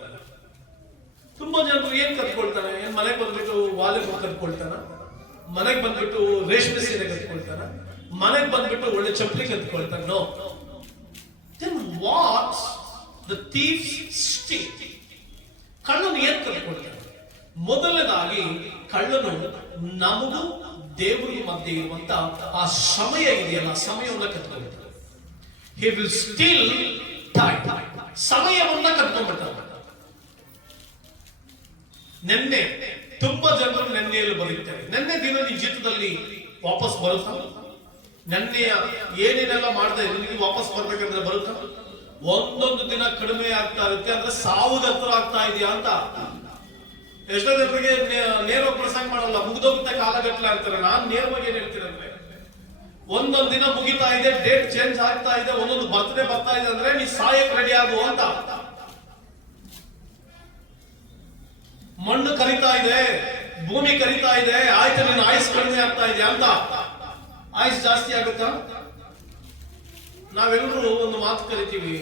ತುಂಬಾ ಜನರು ಏನ್ ಕದ್ಕೊಳ್ತಾನೆ? ಏನ್ ಮನೆಗೆ ಬಂದ್ಬಿಟ್ಟು ವಾಲಿಬಾಲ್ ಕದ್ಕೊಳ್ತಾನ, ಮನೆಗೆ ಬಂದ್ಬಿಟ್ಟು ರೇಷ್ಮೆ ಸೀರೆ ಕದ್ಕೊಳ್ತಾನ, ಮನೆಗೆ ಬಂದ್ಬಿಟ್ಟು ಒಳ್ಳೆ ಚಪ್ಪಲಿ ಕದ್ಕೊಳ್ತಾನ? No. Then what the thief steal? ಕಳ್ಳನು ಏನ್ ಕದ್ಕೊಳ್ತಾನೆ? ಮೊದಲನೇದಾಗಿ ಕಳ್ಳನು ನಮಗೂ ದೇವರಿಗೆ ಮಧ್ಯೆ ಇರುವಂತ ಆ ಸಮಯ ಇದೆಯಲ್ಲ, ಸಮಯವನ್ನ ಕದ್ಕೊಳ್ತಾನೆ. ಹಿ ವಿಲ್ ಸ್ಟೀಲ್ ಟೈಮ್, ಸಮಯವನ್ನ ಕದ್ಕೊಂಡ್ಬಿಡ್ತಾನೆ. ನೆನ್ನೆ ತುಂಬಾ ಜನರು ನೆನ್ನೆಯಲ್ಲಿ ಬದುಕ್ತಾರೆ. ನೆನ್ನೆ ದಿನ ನಿನ್ನ ಜೀವಿತದಲ್ಲಿ ವಾಪಸ್ ಬರುತ್ತಾ? ನೆನ್ನೆಯ ಏನೇನೆಲ್ಲ ಮಾಡ್ತಾ ಇದ್ರು ವಾಪಸ್ ಬರ್ಬೇಕಂದ್ರೆ ಬರುತ್ತಾ? ಒಂದೊಂದು ದಿನ ಕಡಿಮೆ ಆಗ್ತಾ ಇರುತ್ತೆ, ಅಂದ್ರೆ ಸಾವುದ ಹತ್ರ ಆಗ್ತಾ ಇದೆಯಾ ಅಂತ. ಎಷ್ಟೋ ಜನರಿಗೆ ನೇರವಾಗಿ ಪ್ರಸಂಗ ಮಾಡಲ್ಲ, ಮುಗ್ದೋಗುತ್ತೆ ಕಾಲಗಟ್ಟಲೆ ಅಂತಾರೆ. ನಾನ್ ನೇರವಾಗಿ ಏನ್ ಹೇಳ್ತೀನಿ ಅಂದ್ರೆ, ಒಂದೊಂದು ದಿನ ಮುಗಿತಾ ಇದೆ, ಡೇಟ್ ಚೇಂಜ್ ಆಗ್ತಾ ಇದೆ, ಒಂದೊಂದು ಬರ್ತ್ಡೇ ಬರ್ತಾ ಇದೆ ಅಂದ್ರೆ ನೀ ಸಾಯಕ್ ರೆಡಿ ಆಗು ಅಂತ. ಮಣ್ಣು ಕರಿತಾ ಇದೆ, ಭೂಮಿ ಕರಿತಾ ಇದೆ, ಆಯ್ತು ನಿನ್ನ ಆಯುಸ್ ಕಡಿಮೆ ಆಗ್ತಾ ಇದೆ ಅಂತ. ಆಯುಸ್ ಜಾಸ್ತಿ ಆಗುತ್ತಾ? ನಾವೆಲ್ಲರೂ ಒಂದು ಮಾತು ಕರಿತೀವಿ,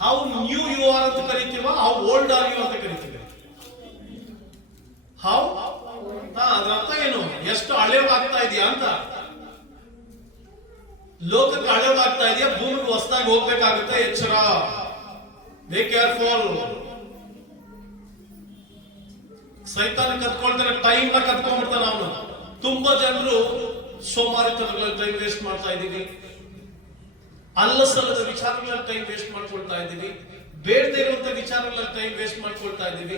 ಹೌ ನ್ಯೂ ಯು ಆರ್ ಅಂತ ಕರಿತೀವ, ಹೌ ಓಲ್ಡ್ ಆರ್ ಯು ಅಂತ ಕರಿತೀವಿ. ಹೌ ಅದ್ರ ಅರ್ಥ ಏನು? ಎಷ್ಟು ಹಳೆಯವಾಗ್ತಾ ಇದೆಯಾ ಅಂತ. ಲೋಕಕ್ಕೆ ಹಳೆಯವಾಗ್ತಾ ಇದೆಯಾ, ಭೂಮಿಗೆ ಹೊಸದಾಗಿ ಹೋಗ್ಬೇಕಾಗುತ್ತೆ. ಎಚ್ಚರ, ಬಿ ಕೇರ್ಫುಲ್. ಸೈತಾನ ಕತ್ಕೊಳ್ತಾರೆ, ಟೈಮ್ ನ ಕತ್ಕೊಂಡ್ಬಿಡ್ತಾನೆ ಅವನು. ತುಂಬಾ ಜನರು ಸೋಮಾರಿತನಗಳಲ್ಲಿ ಟೈಮ್ ವೇಸ್ಟ್ ಮಾಡ್ತಾ ಇದ್ದೀವಿ, ಅಲ್ಲಸಲ್ಲದ ವಿಚಾರಗಳಲ್ಲಿ ಟೈಮ್ ವೇಸ್ಟ್ ಮಾಡ್ಕೊಳ್ತಾ ಇದ್ದೀವಿ, ಬೇಡದೇ ಇರುವಂತ ವಿಚಾರಗಳಲ್ಲಿ ಟೈಮ್ ವೇಸ್ಟ್ ಮಾಡ್ಕೊಳ್ತಾ ಇದ್ದೀವಿ,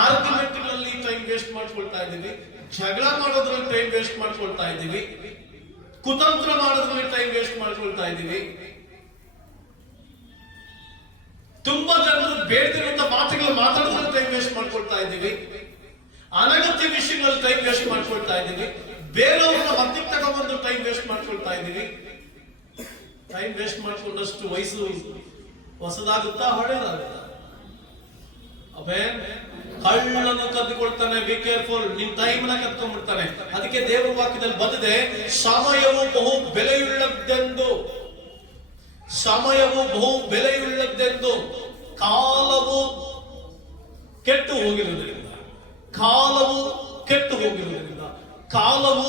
ಆರ್ಗ್ಯುಮೆಂಟ್ಗಳಲ್ಲಿ ಟೈಮ್ ವೇಸ್ಟ್ ಮಾಡ್ಕೊಳ್ತಾ ಇದ್ದೀವಿ, ಜಗಳ ಮಾಡೋದ್ರಲ್ಲಿ ಟೈಮ್ ವೇಸ್ಟ್ ಮಾಡ್ಕೊಳ್ತಾ ಇದ್ದೀವಿ, ಕುತಂತ್ರ ಮಾಡೋದ್ರಲ್ಲಿ ಟೈಮ್ ವೇಸ್ಟ್ ಮಾಡ್ಕೊಳ್ತಾ ಇದ್ದೀವಿ. ತುಂಬಾ ಜನರು ಬೇಡದಿರುವಂತ ಮಾತುಗಳು ಮಾತಾಡೋದ್ರಲ್ಲಿ ಟೈಮ್ ವೇಸ್ಟ್ ಮಾಡ್ಕೊಳ್ತಾ ಇದ್ದೀವಿ, ಅನಗತ್ಯ ವಿಷಯಗಳಲ್ಲಿ ಟೈಮ್ ವೇಸ್ಟ್ ಮಾಡ್ಕೊಳ್ತಾ ಇದ್ದೀವಿ, ಬೇರೆಯವ್ರನ್ನ ಮಧ್ಯಕ್ಕೆ ತಗೊಂಡ್ಬಂದು ಟೈಮ್ ವೇಸ್ಟ್ ಮಾಡ್ಕೊಳ್ತಾ ಇದ್ದೀವಿ. ಟೈಮ್ ವೇಸ್ಟ್ ಮಾಡ್ಕೊಂಡಷ್ಟು ವಯಸ್ಸು ಹೊಸದಾಗುತ್ತಾ ಹಳೇದಾಗುತ್ತಾ? ಆಮೆನ್. ಕಳ್ಳನು ಕದ್ದುಕೊಳ್ತಾನೆ, ಬಿ ಕೇರ್ಫುಲ್. ನಿನ್ ಟೈಮ್ನ ಕದ್ಕೊಂಡ್ಬಿಡ್ತಾನೆ. ಅದಕ್ಕೆ ದೇವರ ವಾಕ್ಯದಲ್ಲಿ ಬಂದಿದೆ, ಸಮಯವು ಬಹು ಬೆಲೆಯುಳ್ಳದ್ದೆಂದು, ಸಮಯವು ಬಹು ಬೆಲೆಯುಳ್ಳದ್ದೆಂದು, ಕಾಲವು ಕೆಟ್ಟು ಹೋಗಿರುವುದರಿಂದ, ಕಾಲವು ಕೆಟ್ಟು ಹೋಗಿರುವುದರಿಂದ, ಕಾಲವು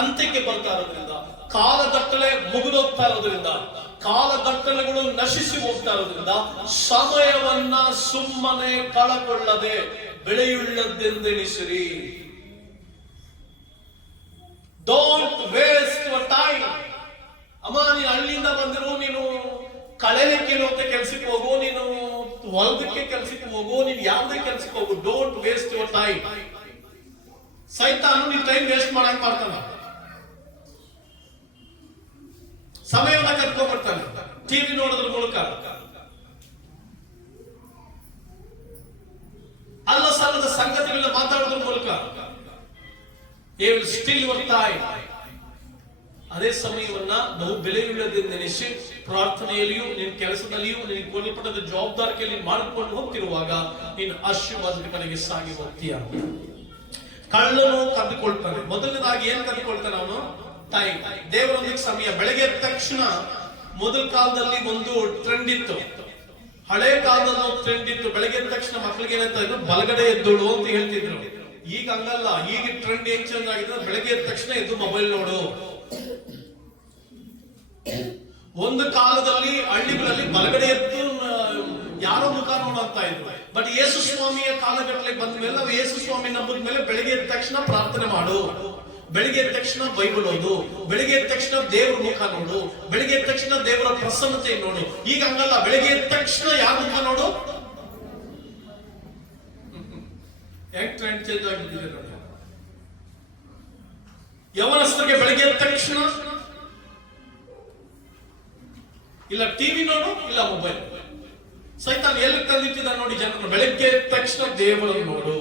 ಅಂತ್ಯಕ್ಕೆ ಬರ್ತಾ ಇರೋದ್ರಿಂದ, ಕಾಲಗಟ್ಟಲೆ ಮುಗಿದೋಗ್ತಾ ಇರೋದ್ರಿಂದ, ಕಾಲಗಟ್ಟಲೆಗಳು ನಶಿಸಿ ಹೋಗ್ತಾ ಇರೋದ್ರಿಂದ ಸಮಯವನ್ನ ಸುಮ್ಮನೆ ಕಳಕೊಳ್ಳದೆ ಬೆಳೆಯುಳ್ಳದ್ದೆಂದೆನಿಸಿರಿ. Don't waste your time. ಅಮ್ಮ, ನೀನು ಹಳ್ಳಿಯಿಂದ ಬಂದಿರು, ನೀನು ಕಳೆಲಿಕ್ಕೆ ಅಂತ ಕೆಲ್ಸಕ್ಕೆ ಹೋಗು, ನೀನು ಹೊಲದಕ್ಕೆ ಕೆಲ್ಸಕ್ಕೆ ಹೋಗು, ನೀನು ಯಾವುದೇ ಕೆಲ್ಸಕ್ಕೆ ಹೋಗು. Don't waste your time. ಸೈತಾನು ನೀನ್ ಟೈಮ್ ವೇಸ್ಟ್ ಮಾಡಕ್ ಮಾಡ್ತಾನ, ಸಮಯವನ್ನ ಕತ್ಕೊಂಡ್ಬಿಡ್ತಾನೆ ಟಿವಿ ನೋಡೋದ್ರ ಮೂಲಕ, ಅಲ್ಲ ಸಲ್ಲದ ಸಂಗತಿಗಳನ್ನ ಮಾತಾಡೋದ್ರ ಮೂಲಕ. He will steal your time. ಅದೇ ಸಮಯವನ್ನ ಬಹು ಬೆಲೆಯುಳ್ಳದೆಂದೆನಿಸಿ ಪ್ರಾರ್ಥನೆಯಲ್ಲಿಯೂ ನಿನ್ನ ಕೆಲಸದಲ್ಲಿಯೂ ನಿನಗೆ ಕೊಡಲ್ಪಟ್ಟ ಜವಾಬ್ದಾರಿಯಲ್ಲಿ ಮಾಡಿಕೊಂಡು ಹೋಗ್ತಿರುವಾಗ ನೀನು ಆಶೀರ್ವಾದದ ಕಡೆಗೆ ಸಾಗಿ ಹೋಗ್ತೀಯ. ಕಳ್ಳನು ಕದ್ದುಕೊಳ್ತಾನೆ. ಮೊದಲನೇದಾಗಿ ಏನ್ ಕದ್ದುಕೊಳ್ತಾನೆ ಅವನು? ಟೈಮ್, ದೇವರೊಂದಿಗೆ ಸಮಯ. ಬೆಳಗ್ಗೆ ಎದ್ದ ತಕ್ಷಣ ಮೊದಲ ಕಾಲದಲ್ಲಿ ಒಂದು ಟ್ರೆಂಡ್ ಇತ್ತು, ಹಳೆ ಕಾಲದಲ್ಲಿ ಒಂದು ಟ್ರೆಂಡ್ ಇತ್ತು. ಬೆಳಗ್ಗೆ ಎದ್ದ ತಕ್ಷಣ ಮಕ್ಕಳಿಗೆ ಏನಂತ ಇದ್ರು, ಬಲಗಡೆ ಎದ್ದೋಳು ಅಂತ ಹೇಳ್ತಿದ್ರು. ಈಗ ಹಂಗಲ್ಲ. ಈಗ ಟ್ರೆಂಡ್ ಏನ್ ಚೇಂಜ್ ಆಗಿದೆ, ಬೆಳಗ್ಗೆ ಎದ್ದ ತಕ್ಷಣ ಎದ್ದು ಮೊಬೈಲ್ ನೋಡು. ಒಂದು ಕಾಲದಲ್ಲಿ ಹಳ್ಳಿಗಳಲ್ಲಿ ಬಲಗಡೆ ಎದ್ದು ಯಾರೋ ಮುಖ ನೋಡಂತ ಇದ್ರು. ಬಟ್ ಯೇಸು ಸ್ವಾಮಿಯ ಕಾಲಘಟ್ಟಕ್ಕೆ ಬಂದ ಮೇಲೆ, ನಾವು ಯೇಸು ಸ್ವಾಮಿ ನಂಬಿದ ಮೇಲೆ ಬೆಳಗ್ಗೆ ಎದ್ದ ತಕ್ಷಣ ಪ್ರಾರ್ಥನೆ ಮಾಡು, ಬೆಳಿಗ್ಗೆ ಎದ್ದ ತಕ್ಷಣ ಬೈಬಲ್ ಓದು, ಬೆಳಿಗ್ಗೆ ಎದ್ದ ತಕ್ಷಣ ದೇವ್ರ ಮುಖ ನೋಡು, ಬೆಳಿಗ್ಗೆ ಎದ್ದ ತಕ್ಷಣ ದೇವರ ಪ್ರಸನ್ನತೆ ನೋಡು. ಈಗ ಹಂಗಲ್ಲ. ಬೆಳಿಗ್ಗೆ ಎದ್ದ ತಕ್ಷಣ ಯಾರ ಮುಖ ನೋಡು? ಹೆಂಗ್ ಟ್ರೆಂಡ್ ಚೇಂಜ್ ಆಗಿಬಿಟ್ಟಿದೆ ನೋಡಿ. ಯವನಸ್ಥರಿಗೆ ಬೆಳಿಗ್ಗೆ ಎದ್ದ ತಕ್ಷಣ ಇಲ್ಲ ಟಿವಿ ನೋಡು, ಇಲ್ಲ ಮೊಬೈಲ್. ಸೈತಾನ್ ಎಲ್ಲಿ ತಂದಿಟ್ಟಿದ ನೋಡಿ ಜನರನ್ನು. ಬೆಳಗ್ಗೆ ಎದ್ದ ತಕ್ಷಣ ದೇವರನ್ನು ನೋಡು,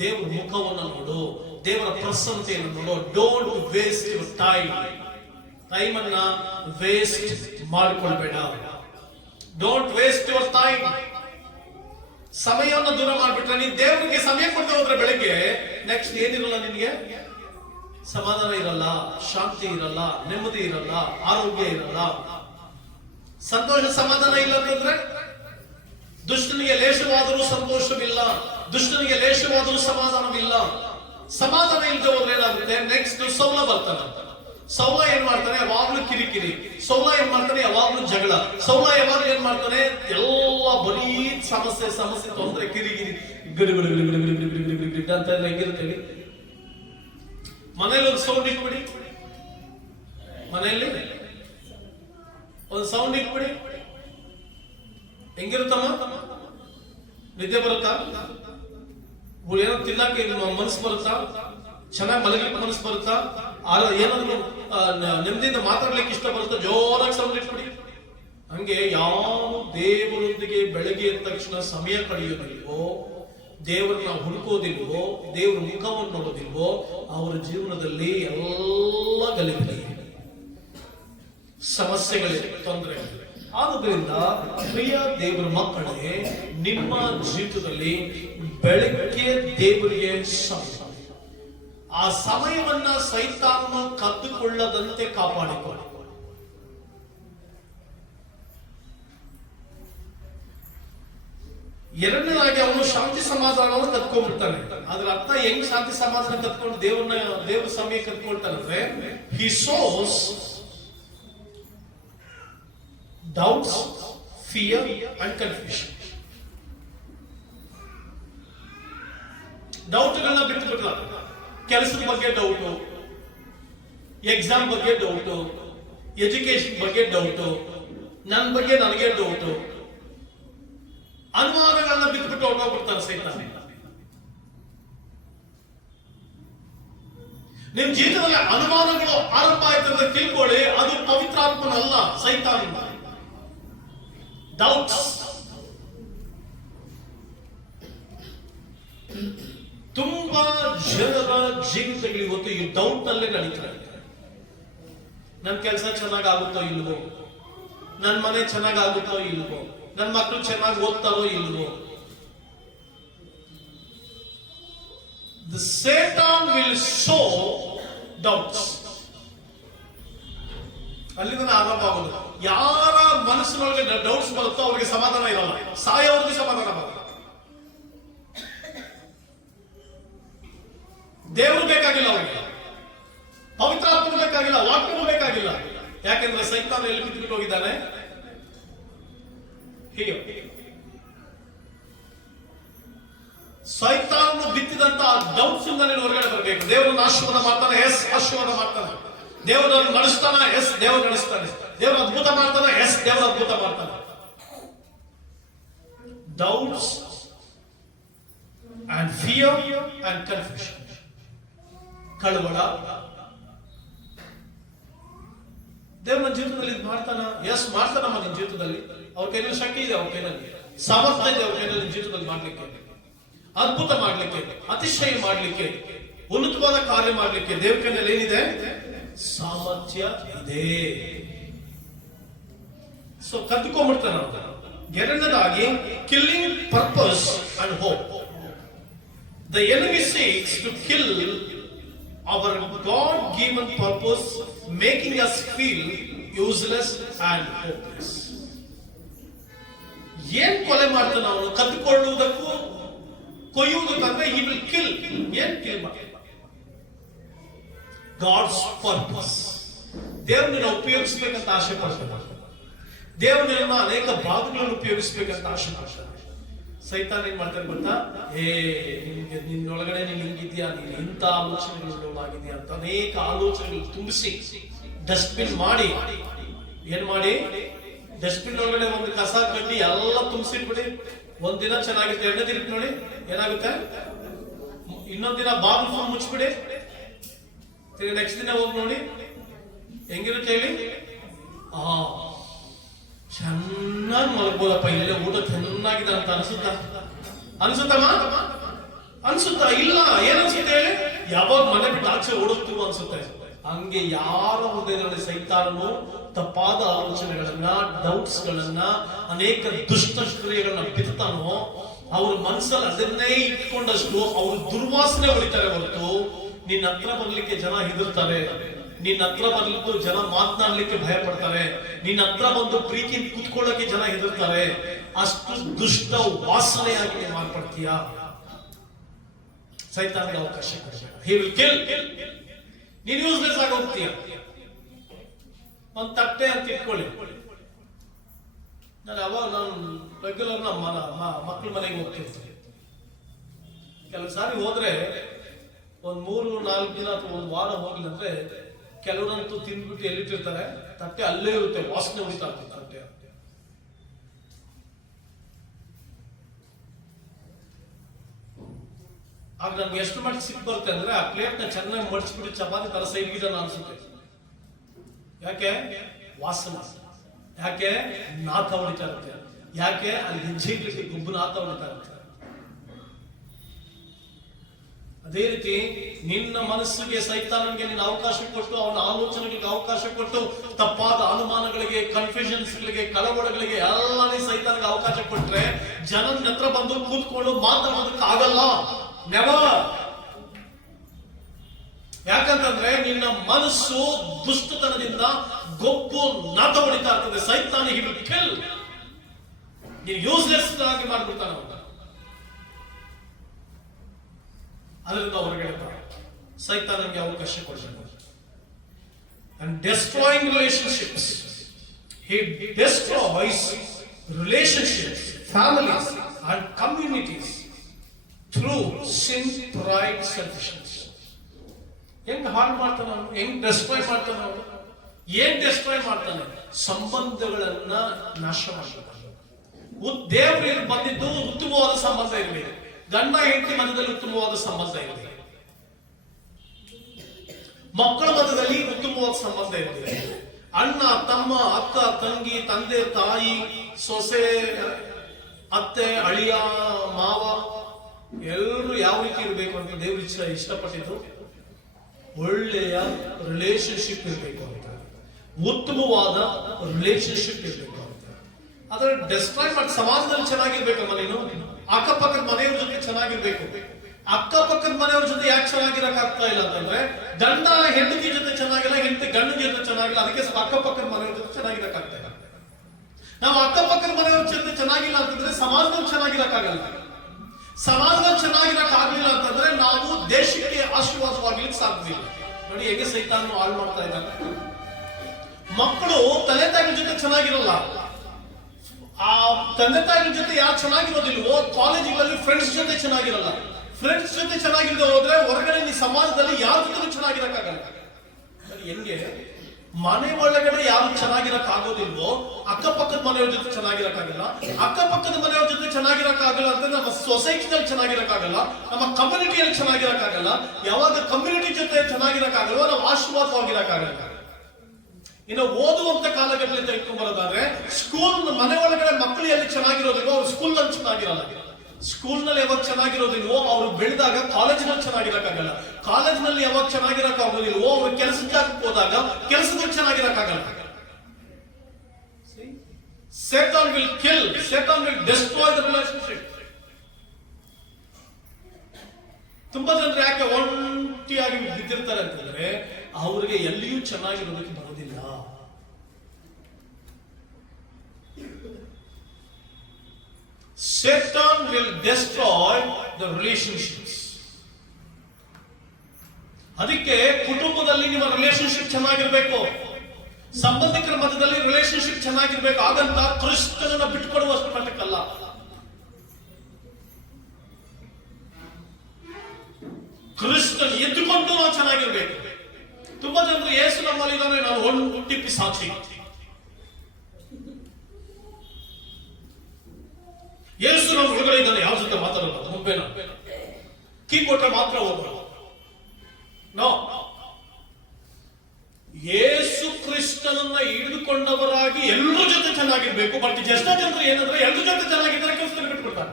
ದೇವರ ಮುಖವನ್ನು ನೋಡು, ದೇವರ ಪ್ರಸನ್ನತೆಯನ್ನು ನೋಡು. Don't waste your time. Time ಅನ್ನ ವೇಸ್ಟ್ ಮಾಡಿಕೊಳ್ಬೇಡ. Don't waste your time. ಸಮಯವನ್ನು ದೂರ ಮಾಡ್ಬಿಟ್ರೆ, ನೀನ್ ದೇವರಿಗೆ ಸಮಯ ಕೊಡ್ತಾ ಹೋದ್ರೆ ಬೆಳಗ್ಗೆ ನೆಕ್ಸ್ಟ್ ಏನಿರಲ್ಲ, ನಿನ್ಗೆ ಸಮಾಧಾನ ಇರಲ್ಲ, ಶಾಂತಿ ಇರಲ್ಲ, ನೆಮ್ಮದಿ ಇರಲ್ಲ, ಆರೋಗ್ಯ ಇರಲ್ಲ, ಸಂತೋಷ ಸಮಾಧಾನ ಇಲ್ಲ ಅಂತಂದ್ರೆ ದುಷ್ಟನಿಗೆ ಲೇಷವಾದರೂ ಸಂತೋಷವಿಲ್ಲ, ದುಷ್ಟನಿಗೆ ಲೇಷವಾದರೂ ಸಮಾಧಾನವಿಲ್ಲ. ಸಮಾಧಾನ ಇಲ್ಲದೆ ಹೋದ್ರೆ ಏನಾಗುತ್ತೆ, ನೆಕ್ಸ್ಟ್ ಸೌಲ ಬರ್ತಾನೆ. ಸೌಲ ಏನ್ ಮಾಡ್ತಾನೆ? ಯಾವಾಗ್ಲೂ ಕಿರಿಕಿರಿ. ಸೌಲ ಏನ್ ಮಾಡ್ತಾನೆ? ಯಾವಾಗ್ಲೂ ಜಗಳ. ಸೌಲ ಯಾವಾಗ್ಲೂ ಏನ್ ಮಾಡ್ತಾನೆ? ಎಲ್ಲ ಬರೀ ಸಮಸ್ಯೆ ಸಮಸ್ಯೆ, ತೊಂದರೆ, ಕಿರಿಕಿರಿ, ಅಂತ ಹೆಂಗಿರುತ್ತೆ. ಮನೇಲಿ ಒಂದು ಸೌಂಡ್ ಇಟ್ಬಿಡಿ, ಮನೆಯಲ್ಲಿ ಒಂದು ಸೌಂಡ್ ಇಟ್ಬಿಡಿ, ಹೆಂಗಿರುತ್ತಮ್ಮ? ನಿದ್ದೆ ಬರುತ್ತಾ? ಏನೋ ತಿನ್ನಕ್ಕೆ ಮನಸ್ಸು ಬರುತ್ತಾ? ಚೆನ್ನಾಗಿ ಮಲಗಲಿಕ್ಕೆ ಮನಸ್ಸು ಬರುತ್ತಾ? ಏನಾದ್ರು ನೆಮ್ಮದಿಯಿಂದ ಮಾತಾಡ್ಲಿಕ್ಕೆ ಇಷ್ಟ ಬರುತ್ತಾ? ಜೋರಾಗಿ ಸೌಂಡ್ ಇಟ್ಬಿಡಿ. ಹಂಗೆ ಯಾವ ದೇವರೊಂದಿಗೆ ಬೆಳಗ್ಗೆ ಎದ್ದ ತಕ್ಷಣ ಸಮಯ ಕಳೆಯೋದಿಲ್ವೋ, ದೇವರನ್ನ ಹುಡುಕೋದಿಲ್ವೋ, ದೇವರ ಮುಖವನ್ನು ನೋಡೋದಿಲ್ವೋ, ಅವರ ಜೀವನದಲ್ಲಿ ಎಲ್ಲ ಗಲಿಬಿಲಿ, ಸಮಸ್ಯೆಗಳಿವೆ, ತೊಂದರೆಗಳಿವೆ. ಆದುದರಿಂದ ಪ್ರಿಯ ದೇವರ ಮಕ್ಕಳೇ, ನಿಮ್ಮ ಜೀವಿತದಲ್ಲಿ ಬೆಳಗ್ಗೆ ದೇವರಿಗೆ ಸಮಯ, ಆ ಸಮಯವನ್ನ ಸೈತಾನನು ಕದ್ದುಕೊಳ್ಳದಂತೆ ಕಾಪಾಡಿಕೊಳ್ಳಿ. ಎರಡನೇದಾಗಿ ಅವನು ಶಾಂತಿ ಸಮಾಧಾನವನ್ನು ಕತ್ಕೊಂಡ್ಬಿಡ್ತಾನೆ. ಅದ್ರ ಅರ್ಥ ಹೆಂಗ್ ಶಾಂತಿ ಸಮಾಧಾನ ಕತ್ಕೊಂಡು ದೇವ್ರ ಸಮಯ ಕತ್ಕೊಳ್ತಾನಂದ್ರೆ, he sows doubts, fear and confusion. ಡೌಟ್ಗಳನ್ನ ಬಿಟ್ಟು ಬಿಡ್ಲ. ಕೆಲಸದ ಬಗ್ಗೆ ಡೌಟು, ಎಕ್ಸಾಮ್ ಬಗ್ಗೆ ಡೌಟು, ಎಜುಕೇಶನ್ ಬಗ್ಗೆ ಡೌಟು, ನನ್ನ ಬಗ್ಗೆ ನನಗೆ ಡೌಟು, ಅನುಮಾನಗಳನ್ನ ಬಿಟ್ಬಿಟ್ಟು ಹೊರಟೋಗ್ಬಿಡ್ತಾನೆ ಸೈತಾನ. ನಿಮ್ ಜೀವಿತದಲ್ಲಿ ಅನುಮಾನಗಳು ಆರಂಭ ಆಯ್ತು ಅಂತ ತಿಳ್ಕೊಳ್ಳಿ, ಅದು ಪವಿತ್ರಾತ್ಮನಲ್ಲ, ಸೈತಾನ. ಡೌಟ್ಸ್. ತುಂಬಾ ಜನರ ಜೀವಿತಗಳು ಇವತ್ತು ಈ ಡೌಟ್ ನಲ್ಲೇ ನಡೀತಾರೆ. ನನ್ನ ಕೆಲಸ ಚೆನ್ನಾಗಿ ಆಗುತ್ತೋ ಇಲ್ವೋ, ನನ್ನ ಮನೆ ಚೆನ್ನಾಗಿ ಆಗುತ್ತೋ ಇಲ್ವೋ, ನನ್ನ ಮಕ್ಕಳು ಚೆನ್ನಾಗಿ ಓದ್ತಾರೋ ಇಲ್ವೋ, The Satan will sow doubts. ಅಲ್ಲಿಂದ ಆರಂಭ ಆಗೋದು. ಯಾರ ಮನಸ್ಸಿನೊಳಗೆ ಡೌಟ್ಸ್ ಬರುತ್ತೋ ಅವರಿಗೆ ಸಮಾಧಾನ ಇರಲ್ಲ, ಸಾಯೋರಿಗೆ ಸಮಾಧಾನ ಬರಲ್ಲ. ದೇವರು ಬೇಕಾಗಿಲ್ಲ ಅವರಿಗೆ, ಪವಿತ್ರಾತ್ಮ ಬೇಕಾಗಿಲ್ಲ, ವಾಕ್ಯನೂ ಬೇಕಾಗಿಲ್ಲ. ಯಾಕೆಂದ್ರೆ ಸೈತಾನ ಎಲ್ಲಿ ಬಿಟ್ಟು ಹೋಗಿದ್ದಾನೆ? ಹೀಗೆ ಸೈತಾನ ಬಿತ್ತಿದಂತ ಡೌಟ್ಸ್ ಇಂದ ನೀನು ಹೊರಗಡೆ ಬರಬೇಕು. ದೇವರನ್ನು ಆಶೀರ್ವಾದ ಮಾಡ್ತಾನೆ, ಎಸ್ ಆಶೀರ್ವಾದ ಮಾಡ್ತಾನೆ. ದೇವರನ್ನು ನಡೆಸ್ತಾನ, ಎಸ್ ದೇವರು ನಡೆಸ್ತಾನೆ. ದೇವರು ಅದ್ಭುತ ಮಾಡ್ತಾನೆ, ಎಸ್ ದೇವರು ಅದ್ಭುತ ಮಾಡ್ತಾನೆ. Doubts and fear and confusion, ಕಳವಳ. ದೇವ್ರ ನನ್ನ ಜೀವಿತದಲ್ಲಿ ಇದು ಮಾಡ್ತಾನ, ಎಸ್ ಮಾಡ್ತಾನಮ್ಮ ನಿನ್ನ ಜೀವಿತದಲ್ಲಿ. ಅವ್ರ ಕೈಯಲ್ಲಿ ಶಕ್ತಿ ಇದೆ, ಅವ್ರ ಕೈಯಲ್ಲಿ ಸಾಮರ್ಥ್ಯ ಇದೆ, ಅವ್ರ ಕೈಯಲ್ಲಿ ನಿನ್ನ ಜೀವಿತದಲ್ಲಿ ಮಾಡ್ಲಿಕ್ಕೆ, ಅದ್ಭುತ ಮಾಡ್ಲಿಕ್ಕೆ, ಅತಿಶಯ ಮಾಡ್ಲಿಕ್ಕೆ, ಉನ್ನತವಾದ ಕಾರ್ಯ ಮಾಡ್ಲಿಕ್ಕೆ ದೇವ್ರ ಕೈಯಲ್ಲಿ ಏನಿದೆ? ಸಾಮರ್ಥ್ಯ ಇದೆ. ಸೊ ಕದ್ದುಕೊಂಡ್ಬಿಡ್ತಾನೆ. ಎರಡನೇದಾಗಿ killing purpose and hope. The enemy seeks to kill our God given purpose, making us feel useless and hopeless. ಏನ್ ಕೊಲೆ ಮಾಡ್ತಾನೆ ಅವನು? ಕದ್ದುಕೊಳ್ಳುವುದಕ್ಕೂ ಕೊಯ್ಯುವುದಕ್ಕಂದ್ರೆ he will kill. ಏನ್ ಕಿಲ್ ಮಾಡ್ತಾನೆ? God's purpose. ದೇವರನ್ನ ಉಪಯೋಗಿಸಬೇಕಂತ ಆಸೆ ಪಡ್ತಾನೆ. ದೇವರನ್ನ ಅನೇಕ ಭಾಗಗಳನ್ನು ಉಪಯೋಗಿಸಬೇಕಂತ ಆಸೆ ಪಡ್ತಾನೆ. ಸೈತಾನ ಏನ್ ಮಾಡ್ತಾನೆ ಗೊತ್ತಾ? ನಿನ್ನೊಳಗಡೆ ನೀನು ಹಿಂಗಿದ್ಯಾ, ನೀನು ಇಂಥ ಆಲೋಚನೆಗಳೊಳಗಿದ್ಯಾ ಅಂತ ಅನೇಕ ಆಲೋಚನೆಗಳು ತುಂಬಿಸಿ ಡಸ್ಟ್ಬಿನ್ ಮಾಡಿ, ಏನ್ ಮಾಡಿ ಡಸ್ಟ್ಬಿನ್ ಒಳಗಡೆ ಒಂದು ಕಸ ಕಡ್ಡಿ ಎಲ್ಲ ತುಂಬಿಸಿಟ್ಬಿಡಿ. ಒಂದಿನ ಚೆನ್ನಾಗಿರುತ್ತೆ, ಎರಡನೇ ದಿನ ನೋಡಿ ಏನಾಗುತ್ತೆ, ಇನ್ನೊಂದ್ ದಿನ ಬಾಗಿಲು ಫೋನ್ ಮುಚ್ಚಿಬಿಡಿ, ನೆಕ್ಸ್ಟ್ ದಿನ ಹೋಗಿ ನೋಡಿ ಹೆಂಗಿರುತ್ತೆ ಹೇಳಿ. ಚೆನ್ನಾಗಿ ಮಲಗ್ಬೋದಪ್ಪ, ಇಲ್ಲೇ ಊಟ ಚೆನ್ನಾಗಿದೆ ಅಂತ ಅನ್ಸುತ್ತಮ್ಮ? ಅನ್ಸುತ್ತಾ? ಇಲ್ಲ, ಏನನ್ಸುತ್ತೆ ಹೇಳಿ? ಯಾವಾಗ ಮನೆ ಬಿಟ್ಟು ಆಚೆ ಓಡುತ್ತೀವೋ ಅನ್ಸುತ್ತೆ. ಹಂಗೆ ಯಾರ ಹೃದಯದಲ್ಲಿ ಸೈತಾನನು ತಪ್ಪಾದ ಆಲೋಚನೆಗಳನ್ನ, ಡೌಟ್ಸ್ ಗಳನ್ನ, ಅನೇಕ ದುಷ್ಟ ಕ್ರಿಯೆಗಳನ್ನ ಬಿತ್ತಾನೋ ಅವ್ರ ಮನಸ್ಸಲ್ಲಿ ಅದನ್ನೇ ಇಟ್ಕೊಂಡಷ್ಟು ಅವ್ರ ದುರ್ವಾಸನೆ ಹೊಡಿತಾರೆ ಹೊರತು ನಿನ್ನ ಹತ್ರ ಬರ್ಲಿಕ್ಕೆ ಜನ ಹೆದರ್ತಾರೆ, ನಿನ್ನ ಹತ್ರ ಬರ್ಲಿಕ್ಕೆ ಜನ ಮಾತನಾಡ್ಲಿಕ್ಕೆ ಭಯ ಪಡ್ತಾರೆ, ನಿನ್ನ ಹತ್ರ ಬಂದು ಪ್ರೀತಿ ಕೂತ್ಕೊಳ್ಳಕ್ಕೆ ಜನ ಹೆದರ್ತಾರೆ. ಅಷ್ಟು ದುಷ್ಟ ವಾಸನೆಯಾಗಿ ಮಾರ್ಪಡ್ತೀಯ. ಸೈತಾನಿಗೆ ಅವಕಾಶ ಕೊಡಬೇಡ. He will kill. ನೀನು ಯೂಸ್ಲೆಸ್ ಆಗಿ ಹೋಗ್ತೀಯ. ಒಂದು ತಟ್ಟೆ ಅಂತ ಇಟ್ಕೊಳ್ಳಿ. ನಾನು ರೆಗ್ಯುಲರ್ ನಮ್ಮ ಮಕ್ಕಳ ಮನೆಗೆ ಹೋಗ್ತಿರ್ತೀನಿ. ಕೆಲವು ಸಾರಿ ಹೋದ್ರೆ ಒಂದ್ 3-4 ದಿನ ಅಥವಾ ಒಂದು ವಾರ ಹೋಗ್ಲಿಲ್ಲ ಅಂದ್ರೆ ಕೆಲವರಂತೂ ತಿಂದ್ಬಿಟ್ಟು ಎಲ್ಲಿಟ್ಟಿರ್ತಾರೆ, ತಟ್ಟೆ ಅಲ್ಲೇ ಇರುತ್ತೆ, ವಾಸನೆ ಹೊಡಿತಾ ಇರ್ತದೆ ತಟ್ಟೆ. ಆಗ ನಮ್ಗೆ ಎಷ್ಟು ಮಟ್ಟಿಗೆ ಸಿಟ್ಟು ಬರುತ್ತೆ ಅಂದ್ರೆ ಆ ಪ್ಲೇಟ್ ನ ಚೆನ್ನಾಗಿ ಮಡಿಸ್ಬಿಟ್ಟು ಚಪಾತಿ ತರ ಸೈಡ್ ಗಿಡ ಅನ್ಸುತ್ತೆ. ಯಾಕೆ? ವಾಸನೆ. ಯಾಕೆ? ನಾಥ ಹೊಡಿತಾ ಇರುತ್ತೆ. ಯಾಕೆ? ಅಲ್ಲಿ ಹೆಜ್ಜೆ ಗುಬ್ಬು ನಾಥ ಹೊಡಿತಾ ಇರುತ್ತೆ. ಅದೇ ರೀತಿ ನಿನ್ನ ಮನಸ್ಸಿಗೆ ಸೈತಾನನಿಗೆ ನಿನ್ನ ಅವಕಾಶ ಕೊಟ್ಟು, ಅವನ ಆಲೋಚನೆಗಳಿಗೆ ಅವಕಾಶ ಕೊಟ್ಟು, ತಪ್ಪಾದ ಅನುಮಾನಗಳಿಗೆ, ಕನ್ಫ್ಯೂಷನ್ಸ್ ಗಳಿಗೆ, ಕಳವಳಗಳಿಗೆ ಎಲ್ಲ ಸೈತಾನಿಗೆ ಅವಕಾಶ ಕೊಟ್ರೆ ಜನನ ಹತ್ರ ಬಂದು ಕೂತ್ಕೊಂಡು ಮಾತಾಡೋದಕ್ಕೆ ಆಗಲ್ಲ. ನೆವರ್. ಯಾಕಂತಂದ್ರೆ ನಿನ್ನ ಮನಸ್ಸು ದುಷ್ಟತನದಿಂದ ಗೊಬ್ಬು ನಾಟ ಹೊಡಿತಾ ಇರ್ತದೆ. ಸೈತಾನಿಗೆ ನೀನು ಯೂಸ್ಲೆಸ್ ಆಗಿ ಮಾಡ್ಬಿಡ್ತಾನೆ. ಅದರಿಂದ ಹೊರಗಡೆ ಸೈತಾನನಿಗೆ ಅವಕಾಶ ಕೊಡಬೇಕು. And destroying relationships. He destroys relationships, families and communities through sin, pride, selfishness. ಹೆಂಗ್ ಹಾಳು ಮಾಡ್ತಾನೆ ಅವನು? ಹೆಂಗ್ ಡೆಸ್ಟ್ರಾಯ್ ಮಾಡ್ತಾನೆ ಅವನು? ಏನ್ ಡೆಸ್ಟ್ರಾಯ್ ಮಾಡ್ತಾನೆ? ಸಂಬಂಧಗಳನ್ನ ನಾಶ ಮಾಡ್ತಾನೆ. ದೇವರಿಗೆ ಬಂದಿದ್ದು ಉತ್ತಮವಾದ ಸಂಬಂಧ ಇರಬೇಕು. ಗಂಡ ಹೆಂಡತಿ ಮಧ್ಯದಲ್ಲಿ ಉತ್ತಮವಾದ ಸಂಬಂಧ ಇರಬೇಕು. ಮಕ್ಕಳ ಮಧ್ಯದಲ್ಲಿ ಉತ್ತಮವಾದ ಸಂಬಂಧ ಇರಬೇಕು. ಅಣ್ಣ ತಮ್ಮ, ಅಕ್ಕ ತಂಗಿ, ತಂದೆ ತಾಯಿ, ಸೊಸೆ, ಅತ್ತೆ, ಅಳಿಯ, ಮಾವ ಎಲ್ಲರೂ ಯಾವ ರೀತಿ ಇರಬೇಕು ಅಂತ ದೇವ್ರ ಇಷ್ಟಪಟ್ಟಿದ್ದು ಒಳ್ಳೆಯ ರಿಲೇಶನ್ಶಿಪ್ ಇರಬೇಕು ಅಂತ, ಉತ್ತಮವಾದ ರಿಲೇಶನ್ಶಿಪ್ ಇರಬೇಕು ಅಂತ. ಅದನ್ನ ಡಿಸ್ಟ್ರಾಯ್ ಮಾಡಿ ಸಮಾಜದಲ್ಲಿ ಚೆನ್ನಾಗಿರ್ಬೇಕಮ್ಮ ನೀನು, ಅಕ್ಕಪಕ್ಕದ ಮನೆಯವ್ರ ಜೊತೆ ಚೆನ್ನಾಗಿರ್ಬೇಕು, ಅಕ್ಕಪಕ್ಕದ ಮನೆಯವ್ರ ಜೊತೆ ಯಾಕೆ ಚೆನ್ನಾಗಿರಕ್ ಆಗ್ತಾ ಇಲ್ಲ ಅಂತಂದ್ರೆ, ಗಂಡ ಹೆಂಡತಿ ಜೊತೆ ಚೆನ್ನಾಗಿಲ್ಲ, ಹೆಂಡತಿ ಗಂಡನ ಜೊತೆ ಚೆನ್ನಾಗಿಲ್ಲ, ಅದಕ್ಕೆ ಸ್ವಲ್ಪ ಅಕ್ಕಪಕ್ಕದ ಮನೆಯವ್ರ ಜೊತೆ ಚೆನ್ನಾಗಿರಕ್ ಆಗ್ತಾ ಇಲ್ಲ. ನಾವು ಅಕ್ಕಪಕ್ಕದ ಮನೆಯವ್ರ ಜೊತೆ ಚೆನ್ನಾಗಿಲ್ಲ ಅಂತಂದ್ರೆ ಸಮಾಜದಲ್ಲಿ ಚೆನ್ನಾಗಿರಕ್ಕಾಗಲ್ಲ. ಸಮಾಜದಲ್ಲಿ ಚೆನ್ನಾಗಿರಕ್ ಆಗ್ಲಿಲ್ಲ ಅಂತಂದ್ರೆ ನಾವು ದೇಶಕ್ಕೆ ಆಶೀರ್ವಾದವಾಗ್ಲಿಕ್ಕೆ ಸಾಧ್ಯವಿಲ್ಲ. ನೋಡಿ ಹೇಗೆ ಸೈತಾನ ಹಾಳು ಮಾಡ್ತಾ ಇದ್ದಾನೆ. ಮಕ್ಕಳು ತಂದೆ ತಾಯಿಗಳ ಜೊತೆ ಚೆನ್ನಾಗಿರಲ್ಲ. ಆ ತಂದೆ ತಾಯಿಗಳ ಜೊತೆ ಯಾರು ಚೆನ್ನಾಗಿರೋದಿಲ್ವೋ ಕಾಲೇಜುಗಳಲ್ಲಿ ಫ್ರೆಂಡ್ಸ್ ಜೊತೆ ಚೆನ್ನಾಗಿರಲ್ಲ. ಫ್ರೆಂಡ್ಸ್ ಜೊತೆ ಚೆನ್ನಾಗಿಲ್ಲದೆ ಹೋದ್ರೆ ಹೊರಗಡೆ ಈ ಸಮಾಜದಲ್ಲಿ ಯಾರ ಜೊತೆ ಚೆನ್ನಾಗಿರಕ್ಕಾಗಲ್ಲ. ಹೆಂಗೆ ಮನೆ ಒಳಗಡೆ ಯಾರು ಚೆನ್ನಾಗಿರಕ್ ಆಗೋದಿಲ್ವೋ ಅಕ್ಕಪಕ್ಕದ ಮನೆಯವ್ರ ಜೊತೆ ಚೆನ್ನಾಗಿರಕ್ಕಾಗಲ್ಲ. ಅಕ್ಕಪಕ್ಕದ ಮನೆಯವ್ರ ಜೊತೆ ಚೆನ್ನಾಗಿರಕ್ಕಾಗಲ್ಲ ಅಂತ ನಮ್ಮ ಸೊಸೈಟಿನಲ್ಲಿ ಚೆನ್ನಾಗಿರಕ್ಕಾಗಲ್ಲ, ನಮ್ಮ ಕಮ್ಯುನಿಟಿಯಲ್ಲಿ ಚೆನ್ನಾಗಿರಕ್ಕಾಗಲ್ಲ. ಯಾವಾಗ ಕಮ್ಯುನಿಟಿ ಜೊತೆ ಚೆನ್ನಾಗಿರಕ್ಕಾಗಲ್ವೋ ನಾವು ಆಶೀರ್ವಾದವಾಗಿರಕ್ಕಾಗಲ್ಲ. ಇನ್ನು ಓದುವಂತ ಕಾಲಘಟ್ಟದಲ್ಲಿ ತೆಗೆದುಕೊಂಡ್ಬರೋದಾದ್ರೆ ಸ್ಕೂಲ್ ಮನೆ ಒಳಗಡೆ ಮಕ್ಕಳು ಎಲ್ಲಿ ಚೆನ್ನಾಗಿರೋದಿಲ್ವೋ ಅವ್ರು ಸ್ಕೂಲ್ ನಲ್ಲಿ ಚೆನ್ನಾಗಿರಲ್ಲ. ಸ್ಕೂಲ್ ನಲ್ಲಿ ಯಾವಾಗ ಚೆನ್ನಾಗಿರೋದಿಲ್ವೋ ಅವ್ರು ಬೆಳೆದಾಗ ಕಾಲೇಜಿನಲ್ಲಿ ಚೆನ್ನಾಗಿರಕ್ಕಾಗಲ್ಲ. ಕಾಲೇಜಿನಲ್ಲಿ ಯಾವಾಗ ಚೆನ್ನಾಗಿರಕ್ ಆಗೋದಿಲ್ವೋ ಅವ್ರು ಕೆಲಸಕ್ಕೆ ಹೋದಾಗ ಕೆಲಸದಲ್ಲಿ ಚೆನ್ನಾಗಿರಕ್ಕಾಗಲ್ಲ. Satan will kill, Satan will destroy the relationship. ತುಂಬಾ ಜನರು ಯಾಕೆ ಒಂಟಿಯಾಗಿ ಬಿದ್ದಿರ್ತಾರೆ ಅಂತಂದ್ರೆ ಅವರಿಗೆ ಎಲ್ಲಿಯೂ ಚೆನ್ನಾಗಿರೋದಕ್ಕೆ ಬರೋದಿಲ್ಲ. Satan will destroy the relationships. ಅದಕ್ಕೆ ಕುಟುಂಬದಲ್ಲಿ ನಿಮ್ಮ ರಿಲೇಶನ್ಶಿಪ್ ಚೆನ್ನಾಗಿರ್ಬೇಕು, ಸಂಬಂಧಿಕರ ಮಧ್ಯದಲ್ಲಿ ರಿಲೇಶನ್ಶಿಪ್ ಚೆನ್ನಾಗಿರ್ಬೇಕು. ಹಾಗಂತ ಕ್ರಿಸ್ತನನ್ನ ಬಿಟ್ಟುಕೊಡುವಷ್ಟು ಮಟ್ಟಕ್ಕಲ್ಲ. ಕ್ರಿಸ್ತನ್ ಎದ್ದುಕೊಂಡು ನಾವು ಚೆನ್ನಾಗಿರ್ಬೇಕು. ತುಂಬಾ ಜನರು ಯೇಸು ನಮ್ಮಲ್ಲಿದ್ದಾನೆ, ನಾನು ಒಂಟಿ ಸಾಕ್ಷಿ, ಯೇಸು ನಮ್ಮ ಹೊರಗಡೆ ಇದ್ದಾನೆ, ಯಾವ ಜೊತೆ ಮಾತಾಡೋದು ಮುಂಬೆನ ಕೀ ಕೊಟ್ರೆ ಮಾತ್ರ ಹೋಗೋದು. ನೋ, ಯೇಸು ಕ್ರಿಸ್ತನನ್ನ ಹಿಡಿದುಕೊಂಡವರಾಗಿ ಎಲ್ಲರ ಜೊತೆ ಚೆನ್ನಾಗಿರ್ಬೇಕು. ಬಟ್ ಎಷ್ಟೋ ಜನರು ಏನಂದ್ರೆ ಎಲ್ಲರ ಜೊತೆ ಚೆನ್ನಾಗಿದ್ದಾರೆ ಕ್ರಿಸ್ತನ ಬಿಟ್ಬಿಡ್ತಾರೆ.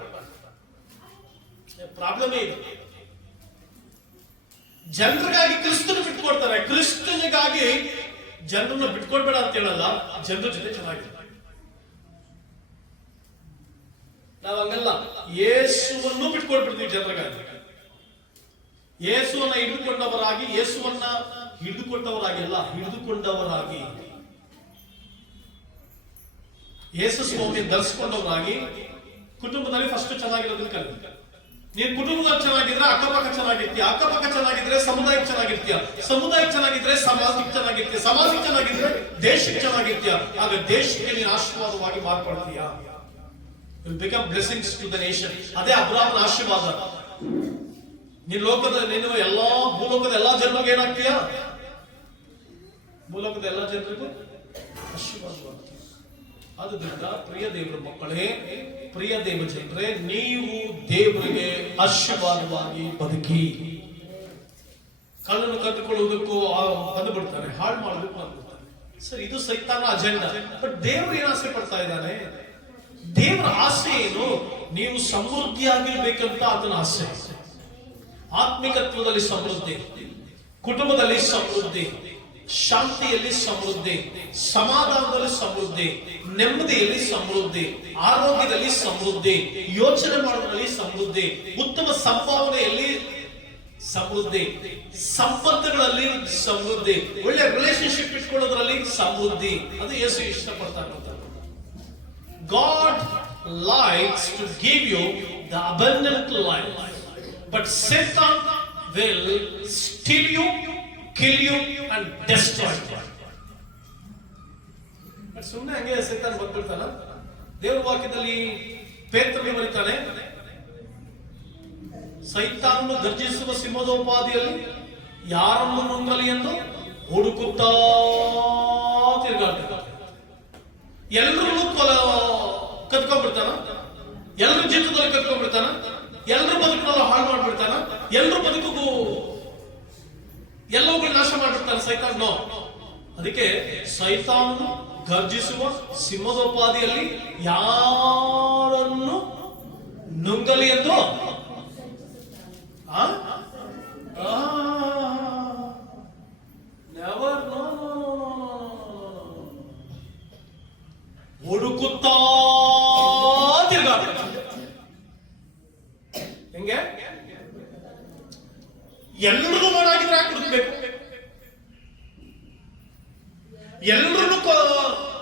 ಪ್ರಾಬ್ಲಮೇ ಇದೆ. ಜನರಿಗಾಗಿ ಕ್ರಿಸ್ತನ ಬಿಟ್ಕೊಡ್ತಾರೆ, ಕ್ರಿಸ್ತನಿಗಾಗಿ ಜನರನ್ನ ಬಿಟ್ಕೊಡ್ಬೇಡ ಅಂತ ಹೇಳಲ್ಲ, ಜನರ ಜೊತೆ ಚೆನ್ನಾಗಿದೆ. ನಾವು ಹಂಗಲ್ಲ, ಯೇಸುವನ್ನು ಬಿಟ್ಕೊಡ್ಬಿಡ್ತೀವಿ ಜನರಿಗಾಗಿ. ಯೇಸುವನ್ನ ಹಿಡಿದುಕೊಂಡವರಾಗಿ, ಯೇಸುವನ್ನ ಹಿಡಿದುಕೊಂಡವರಾಗಿ ಅಲ್ಲ, ಹಿಡಿದುಕೊಂಡವರಾಗಿ ಯೇಸು ಸ್ವಾಮಿಯನ್ನು ಧರಿಸಿಕೊಂಡವರಾಗಿ ಕುಟುಂಬದಲ್ಲಿ ಫಸ್ಟ್ ಚೆನ್ನಾಗಿರೋದನ್ನ ಕಲಿತ. ನೀನ್ ಕುಟುಂಬದಲ್ಲಿ ಚೆನ್ನಾಗಿದ್ರೆ ಅಕ್ಕಪಕ್ಕ ಚೆನ್ನಾಗಿರ್ತೀಯ, ಅಕ್ಕಪಕ್ಕ ಚೆನ್ನಾಗಿದ್ರೆ ಸಮುದಾಯಕ್ಕೆ ಚೆನ್ನಾಗಿರ್ತೀಯ, ಸಮುದಾಯಕ್ಕೆ ಚೆನ್ನಾಗಿದ್ರೆ ಸಮಾಜಕ್ಕೆ ಚೆನ್ನಾಗಿರ್ತೀಯ, ಸಮಾಜಕ್ಕೆ ಚೆನ್ನಾಗಿದ್ರೆ ದೇಶಕ್ಕೆ ಚೆನ್ನಾಗಿರ್ತೀಯ. ಆಗ ದೇಶಕ್ಕೆ ನೀನು ಆಶೀರ್ವಾದವಾಗಿ ಮಾರ್ಪಡ್ತೀಯ. Will become blessings to the nation. ಅದೇ ಅಬ್ರಾಹ್ಮನ ಆಶೀರ್ವಾದ. ನೀನು ಲೋಕದ ನೀನು ಎಲ್ಲಾ ಭೂಲೋಕದ ಎಲ್ಲಾ ಜನರಿಗೆ ಏನಾಗ್ತೀಯ? ಭೂಲೋಕದ ಎಲ್ಲಾ ಜನರಿಗೂ ಆಶೀರ್ವಾದವಾಗ್ತೀಯ. ಆದುದರಿಂದ ಪ್ರಿಯ ದೇವರ ಮಕ್ಕಳೇ, ಪ್ರಿಯ ದೇವ ಜನರೇ, ನೀವು ದೇವರಿಗೆ ಆಶೀರ್ವಾದವಾಗಿ ಬದುಕಿ. ಕಣ್ಣನ್ನು ಕದ್ದುಕೊಳ್ಳುವುದಕ್ಕೂ ಬಂದುಬಿಡ್ತಾರೆ, ಹಾಳು ಮಾಡೋದಕ್ಕೂ ಬಂದ್ಬಿಡ್ತಾರೆ. ಸರ್, ಇದು ಸೈತಾನ ಅಜೆಂಡಾ. ಬಟ್ ದೇವರು ಏನು ಆಸೆ ಪಡ್ತಾ ಇದ್ದಾನೆ? ದೇವರ ಆಸೆ ಏನು? ನೀವು ಸಮೃದ್ಧಿಯಾಗಿರ್ಬೇಕಂತ ಆತನ ಆಸೆ. ಆತ್ಮಿಕತ್ವದಲ್ಲಿ ಸಮೃದ್ಧಿ, ಕುಟುಂಬದಲ್ಲಿ ಸಮೃದ್ಧಿ, ಶಾಂತಿಯಲ್ಲಿ ಸಮೃದ್ಧಿ, ಸಮಾಧಾನದಲ್ಲಿ ಸಮೃದ್ಧಿ, ನೆಮ್ಮದಿಯಲ್ಲಿ ಸಮೃದ್ಧಿ, ಆರೋಗ್ಯದಲ್ಲಿ ಸಮೃದ್ಧಿ, ಯೋಚನೆ ಮಾಡೋದ್ರಲ್ಲಿ ಸಮೃದ್ಧಿ, ಉತ್ತಮ ಸಂಭಾವನೆಯಲ್ಲಿ ಸಮೃದ್ಧಿ, ಸಂಬಂಧಗಳಲ್ಲಿ ಸಮೃದ್ಧಿ, ಒಳ್ಳೆ ರಿಲೇಶನ್ಶಿಪ್ ಇಟ್ಕೊಳ್ಳೋದ್ರಲ್ಲಿ ಸಮೃದ್ಧಿ. ಅದು ಯೇಸು ಇಷ್ಟಪಡ್ತಾರೆ. God likes to give you the abundant life, but Satan will steal you, kill you and destroy you. But ಸುಮ್ಮನೆ ಹಂಗೆ ಸೈತಾನ್ ಬಂದ್ಬಿಡ್ತಾನ. ದೇವರ ವಾಕ್ಯದಲ್ಲಿ ಪೇತ್ರನು ಬರೀತಾನೆ, ಸೈತಾನನು ಗರ್ಜಿಸುವ ಸಿಂಹದೋಪಾದಿಯಲ್ಲಿ ಯಾರನ್ನು ನುಂಗಲಿ ಎಂದು ಹುಡುಕುತ್ತಾ ತಿರುಗಾಡ್ತಾನೆ. ಎಲ್ಲರೂ ಕತ್ಕೊಂಡ್ಬಿಡ್ತಾನ, ಎಲ್ಲರ ಜೀವನದಲ್ಲಿ ಕತ್ಕೊಂಡ್ಬಿಡ್ತಾನ, ಎಲ್ಲರ ಬದುಕನ್ನೆಲ್ಲ ಹಾಳು ಮಾಡ್ಬಿಡ್ತಾನ, ಎಲ್ಲರ ಬದುಕಿಗೂ ಎಲ್ಲವುಗಳು ನಾಶ ಮಾಡ್ಬಿಡ್ತಾನೆ ಸೈತಾನ್. ನೋ, ಅದಕ್ಕೆ ಸೈತಾನನು ಗರ್ಜಿಸುವ ಸಿಂಹದೋಪಾದಿಯಲ್ಲಿ ಯಾರನ್ನು ನುಂಗಲಿ ಎಂದು ನೆವರ್ ನೋ ಹುಡುಕುತ್ತಾ ತಿರ್ಗಾಡ. ಹೆಂಗೆ ಎಲ್ಲರೂ ಮಾಡಾಗಿದ್ರೆ ಯಾಕೆ ಹುಡುಕ್ಬೇಕು? ಎಲ್ಲರನ್ನು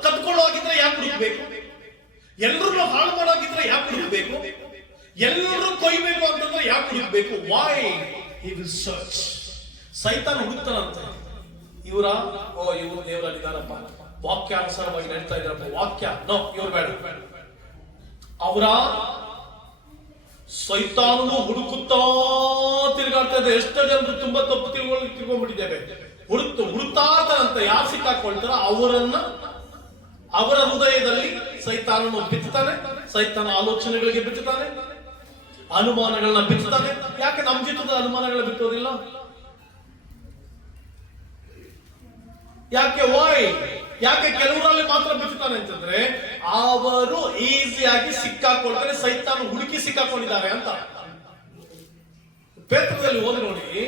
ಕದ್ಕೊಳ್ಳೋಗಿದ್ರೆ ಯಾಕೆ ಹುಡುಕ್ಬೇಕು? ಎಲ್ಲರನ್ನು ಹಾಳು ಮಾಡೋಗಿದ್ರೆ ಯಾಕೆ ಹುಡುಕ್ಬೇಕು? ಎಲ್ಲರೂ ಕೊಯ್ಬೇಕು ಅಂತಂದ್ರೆ ಯಾಕೆ ಹುಡುಕ್ಬೇಕು? Why he will search. ಸೈತಾನ ಹುಡುಕ್ತಾನಂತ. ಇವರು ದೇವರಲ್ಲಿದ್ದಾರಪ್ಪ, ವಾಕ್ಯಾನುಸಾರವಾಗಿ ನಡೀತಾ ಇದ್ದಾರಪ್ಪ, ವಾಕ್ಯ ನೋ ಇವ್ರು ಬೇಡ. ಅವರ ಸೈತಾನನು ಹುಡುಕುತ್ತಾ ತಿರುಗಾಡ್ತಾ ಇದೆ. ಎಷ್ಟೋ ಜನರು ತುಂಬಾ ತಪ್ಪು ತಿಳ್ಕೊಂಡ್ಬಿಟ್ಟಿದ್ದೇವೆ. ಹುಡುಕ್ತಾ ಇರ್ತಾರಂತ. ಯಾರು ಸಿಕ್ಕಾಕೊಳ್ತಾರ ಅವರ ಹೃದಯದಲ್ಲಿ ಸೈತಾನನು ಬಿತ್ತುತ್ತಾನೆ. ಸೈತಾನ ಆಲೋಚನೆಗಳಿಗೆ ಬಿತ್ತುತ್ತಾನೆ, ಅನುಮಾನಗಳನ್ನ ಬಿತ್ತುತ್ತಾನೆ. ಯಾಕೆ ನಮ್ಮ ಜೀವಿತದ ಅನುಮಾನಗಳ ಬಿತ್ತೋದಿಲ್ಲ? ಯಾಕೆ ಕೆಲವರಲ್ಲಿ ಮಾತ್ರ ಬಿತ್ತುತ್ತಾನೆ ಅಂತಂದ್ರೆ ಅವರು ಈಸಿಯಾಗಿ ಸಿಕ್ಕಾಕೊಳ್ತಾರೆ. ಸೈತಾನ ಹುಡುಕಿ ಸಿಕ್ಕಾಕೊಂಡಿದ್ದಾರೆ ಅಂತ. ಪೇತ್ರದಲ್ಲಿ ಓದಿ ನೋಡಿ,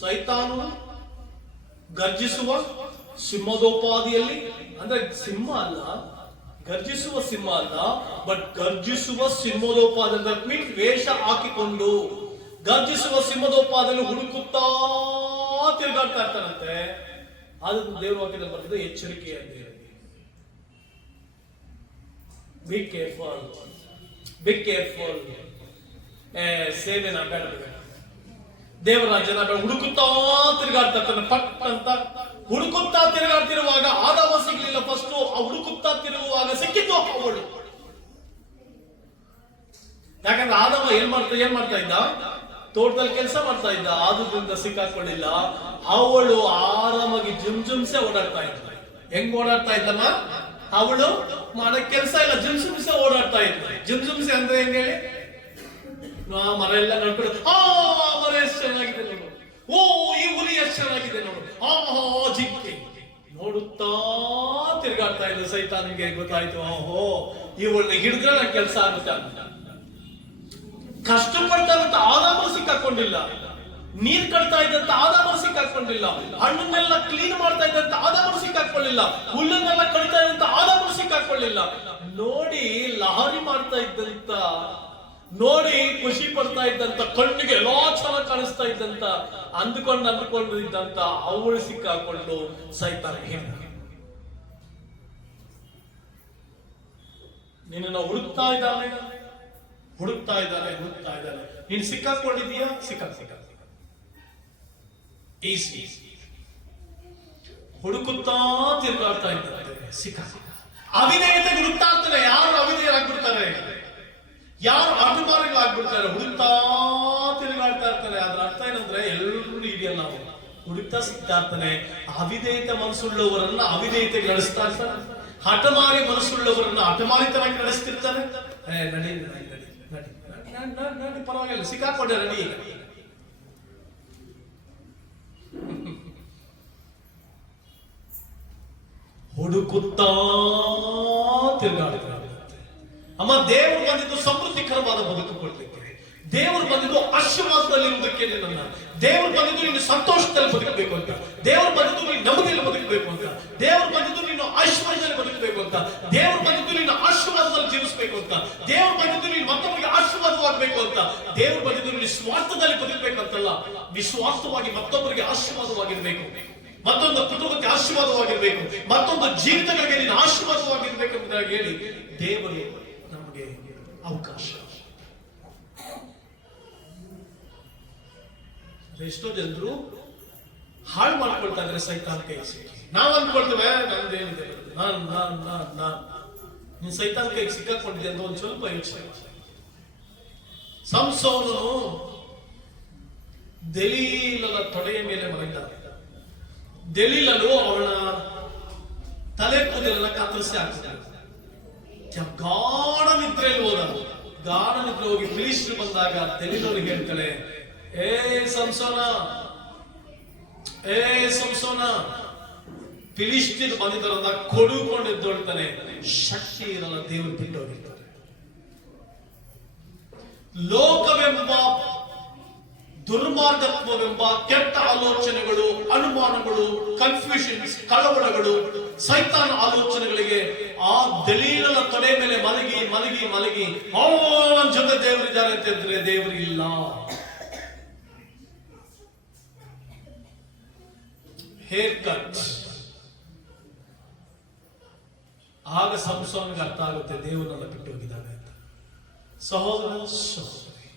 ಸೈತಾನು ಗರ್ಜಿಸುವ ಸಿಂಹದೋಪಾದಿಯಲ್ಲಿ, ಅಂದ್ರೆ ಸಿಂಹ ಅಲ್ಲ, ಗರ್ಜಿಸುವ ಸಿಂಹ ಅಲ್ಲ, ಬಟ್ ಗರ್ಜಿಸುವ ಸಿಂಹದೋಪಾದಿ ಅಂದ್ರೆ ಮೀನ್ಸ್ ವೇಷ ಹಾಕಿಕೊಂಡು ಗರ್ಜಿಸುವ ಸಿಂಹದೋಪಾದಿಯಲ್ಲಿ ಹುಡುಕುತ್ತಾ ತಿರುಗಾಡ್ತಾ ಇರ್ತಾನಂತೆ. ಅದು ದೇವರ ವಾಕ್ಯದಲ್ಲಿ ಬರ್ತದೆ, ಎಚ್ಚರಿಕೆ ಅಂತ ಹೇಳಿ. Be careful, be careful. ಸೇವೆನ ಬೇಡ, ದೇವರ ಜನ ಹುಡುಕುತ್ತಾ ತಿರುಗಾಡ್ತಾ ಇರ್ತಾನೆ. ಪಟ್ ಅಂತ ಹುಡುಕುತ್ತಾ ತಿರುಗಾಡ್ತಿರುವಾಗ ಆದಾಮ ಸಿಗ್ಲಿಲ್ಲ. ಫಸ್ಟ್ ಆ ಹುಡುಕುತ್ತಾ ತಿರುಗುವಾಗ ಸಿಕ್ಕಿದ್ದು ಅವಳು. ಯಾಕಂದ್ರೆ ಆದಾಮ ಏನ್ ಮಾಡ್ತಾ ಇದ್ದ? ತೋಟದಲ್ಲಿ ಕೆಲಸ ಮಾಡ್ತಾ ಇದ್ದ, ಆದ್ರಿಂದ ಸಿಕ್ಕಾಕೊಳ್ಳಿಲ್ಲ. ಅವಳು ಆರಾಮಾಗಿ ಜುಮ್ಸೆ ಓಡಾಡ್ತಾ ಇದ್ದ. ಹೆಂಗ್ ಓಡಾಡ್ತಾ ಇದ್ದಮ್ಮ? ಅವಳು ಮಾಡಕ್ ಕೆಲಸ ಇಲ್ಲ, ಜುಮ್ಸೆ ಓಡಾಡ್ತಾ ಇದ್ದ. ಜುಮ್ಸೆ ಅಂದ್ರೆ ಹೆಂಗ್ ಹೇಳಿ? ಮರ ಎಲ್ಲ ನೋಡ್ಕೊಂಡು, ಮರ ಎಷ್ಟು ಚೆನ್ನಾಗಿದೆ ನೋಡು, ಓ ಈ ಹುಲಿ ಎಷ್ಟು ಚೆನ್ನಾಗಿದೆ ನೋಡು, ಜಿಂಕೆ ನೋಡುತ್ತಾ ತಿರುಗಾಡ್ತಾ ಇದ್ದ. ಸೈತಾನಿಗೆ ಗೊತ್ತಾಯ್ತು, ಓಹೋ ಇವಳನ್ನ ಹಿಡಿದ್ರೆ ನನ್ ಕೆಲಸ ಆಗುತ್ತೆ ಅಂತ. ಕಷ್ಟಪಡ್ತಾ ಇದ್ದಂತ ಆದಾಮರು ಸಿಕ್ಕಾಕೊಂಡಿಲ್ಲ. ನೀರ್ ಕಟ್ತಾ ಇದ್ದಂತ ಆದಾಮರು ಸಿಕ್ಕಾಕೊಂಡಿಲ್ಲ. ಹಣ್ಣನ್ನೆಲ್ಲ ಕ್ಲೀನ್ ಮಾಡ್ತಾ ಇದ್ದಂತ ಆದಾಮರು ಸಿಕ್ಕಾಕೊಳ್ಳಿಲ್ಲ. ಹುಲ್ಲನ್ನೆಲ್ಲ ಕಡಿತಾ ಇದ್ದಂತ ಆದಾಮರು ಸಿಕ್ಕಾಕೊಳ್ಳಿಲ್ಲ. ನೋಡಿ ಲಹರಿ ಮಾಡ್ತಾ ಇದ್ದಂತ, ನೋಡಿ ಖುಷಿ ಪಡ್ತಾ ಇದ್ದಂತ, ಕಣ್ಣಿಗೆ ಎಲ್ಲಾ ಚೆನ್ನಾಗಿ ಕಾಣಿಸ್ತಾ ಇದ್ದಂತ, ಅಂದುಕೊಂಡಿದ್ದಂತ ಅವಳು ಸಿಕ್ಕಾಕೊಂಡು ಸೈತಾನ ನಿನ್ನ ಹುಡುಕ್ತಾ ಇದ್ದಾನೆ. ನೀನು ಸಿಕ್ಕಾಕೊಂಡಿದೀಯಾ? ಈಸಿ ಹುಡುಕುತ್ತಾ ತಿರುಗಾಡ್ತಾ ಇದ್ದಾರೆ. ಅವಿಧೇಯತೆ ಹುಡುಕ್ತಾ ಇರ್ತಾರೆ. ಯಾರು ಅವಿಧೇಯರಾಗ್ಬಿಡ್ತಾರೆ, ಯಾರು ಅಭಿಮಾನಿಗಳಾಗ್ಬಿಡ್ತಾರೆ, ಹುಡುಕ್ತಾ ತಿರುಗಾಡ್ತಾ ಇರ್ತಾರೆ. ಅದ್ರ ಅರ್ಥ ಏನಂದ್ರೆ ಎಲ್ಲರೂ ಹಿಡಿಯಲ್ಲ, ನಾವು ಹುಡುಕ್ತಾ ಸಿಗ್ತಾ ಇರ್ತಾನೆ. ಅವಿಧೇಯತೆ ಮನಸ್ಸುಳ್ಳವರನ್ನ ಅವಿಧೇಯತೆಗೆ ನಡೆಸ್ತಾ ಇರ್ತಾನೆ. ಹಠಮಾರಿ ಮನಸ್ಸುಳ್ಳವರನ್ನ ಹಠಮಾರಿತನಾಗಿ ನಡೆಸ್ತಿರ್ತಾನೆ. ನಡಿ ಪರವಾಗಿಲ್ಲ, ಸಿಕ್ಕಾಕೊಂಡೆ ನಡಿ. ಹುಡುಕುತ್ತಾ ತಿರುಗಾಡ್ತಾರೆ. ಅಮ್ಮ, ದೇವರು ಬಂದಿದ್ದು ಸಮೃದ್ಧಿಕರವಾದ ಬದುಕು ಕೊಡ್ಲಿಕ್ಕೆ. ದೇವರು ಬಂದಿದ್ದು ಆಶೀರ್ವಾದದಲ್ಲಿ ಇರುವುದಕ್ಕೆ. ನನ್ನ ದೇವರು ಬಂದಿದ್ದು ನೀನು ಸಂತೋಷದಲ್ಲಿ ಬದುಕಬೇಕು ಅಂತ. ದೇವರು ಬಂದಿದ್ದು ನೀನು ನೆಮ್ಮದಿಯಲ್ಲಿ ಬದುಕಬೇಕು ಅಂತ. ದೇವರು ಬಂದಿದ್ದು ನೀನು ಐಶ್ವರ್ಯದಲ್ಲಿ ಬದುಕಬೇಕು ಅಂತ. ದೇವರು ಬಂದಿದ್ದು ನೀನು ಆಶೀರ್ವಾದದಲ್ಲಿ ಜೀವಿಸಬೇಕು ಅಂತ. ದೇವರು ಬಂದಿದ್ದು ನೀನು ಮತ್ತೊಬ್ಬರಿಗೆ ಆಶೀರ್ವಾದವಾಗಬೇಕು ಅಂತ. ದೇವರು ಬಂದಿದ್ದು ನೀನು ಸ್ವಾರ್ಥದಲ್ಲಿ ಬದುಕಬೇಕಂತಲ್ಲ, ನಿಸ್ವಾರ್ಥವಾಗಿ ಮತ್ತೊಬ್ಬರಿಗೆ ಆಶೀರ್ವಾದವಾಗಿರ್ಬೇಕು, ಮತ್ತೊಂದು ಕುಟುಂಬಕ್ಕೆ ಆಶೀರ್ವಾದವಾಗಿರ್ಬೇಕು, ಮತ್ತೊಂದು ಜೀವಿತಗಳಿಗೆ ನೀನು ಆಶೀರ್ವಾದವಾಗಿರ್ಬೇಕು ಅಂತ ಹೇಳಿ ದೇವರು ನಮಗೆ ಅವಕಾಶ. ಎಷ್ಟೋ ಜನರು ಹಾಳು ಮಾಡ್ಕೊಳ್ತಾ ಇದ್ದಾರೆ ಸೈತಾನ್ ಕೈ ಸಿಕ್ಕಿ. ನಾವು ಅಂದ್ಕೊಳ್ತೇವೆ ನಂದೇನಿದೆ, ನೀನ್ ಸೈತಾನ್ ಕೈ ಸಿಕ್ಕಾಕೊಂಡಿದೆ ಅಂತ ಒಂದು ಸ್ವಲ್ಪ ಯೋಚನೆ. ಸಂಸೋನು ದೆಲೀಲನ ತೊಡೆಯ ಮೇಲೆ ಮಲಗಿದ. ದೆಲೀಲನು ಅವಳ ತಲೆ ಕೂದಲೆಲ್ಲ ಕತ್ತರಿಸಿ ಹಾಕ್ತಾರೆ. ಗಾಢ ನಿದ್ರೆಯಲ್ಲಿ ಹೋದ. ಗಾಢ ನಿದ್ರೆ ಹೋಗಿ ಫಿಲಿಸ್ಟರು ಬಂದಾಗ ದೆಲೀಲನಿಗೆ ಹೇಳ್ತಾಳೆ, ಏ ಸಂಸೋನ, ಫಿಲಿಸ್ಟೀನ್ ಬಂದಿದ್ದಾರಂತ ಕೊಡುಕೊಂಡು ಎದ್ದೊಳ್ತಾನೆ. ಶಕ್ತಿ ಇರಲ್ಲ, ದೇವರು ಬಿಟ್ಟು ಹೋಗಿರ್ತಾರೆ. ಲೋಕವೆಂಬ ದುರ್ಮಾರ್ಗತ್ವವೆಂಬ ಕೆಟ್ಟ ಆಲೋಚನೆಗಳು, ಅನುಮಾನಗಳು, ಕನ್ಫ್ಯೂಷನ್ಸ್, ಕಳವಳಗಳು, ಸೈತಾನ ಆಲೋಚನೆಗಳಿಗೆ ಆ ದಲೀಲನ ತೊಡೆ ಮೇಲೆ ಮಲಗಿ ಮಲಗಿ ಮಲಗಿ ಅವನ ಜೊತೆ ದೇವರಿದ್ದಾರೆ ಅಂತ ಹೇಳಿದ್ರೆ ದೇವರಿಲ್ಲ. Hair cut. ಆಗ ಸಂಸೋನಿಗೆ ಅರ್ಥ ಆಗುತ್ತೆ ದೇವರನ್ನ ಬಿಟ್ಟು ಹೋಗಿದ್ದಾನೆ ಅಂತ. ಸಹೋದರ ಸಹೋದರಿ,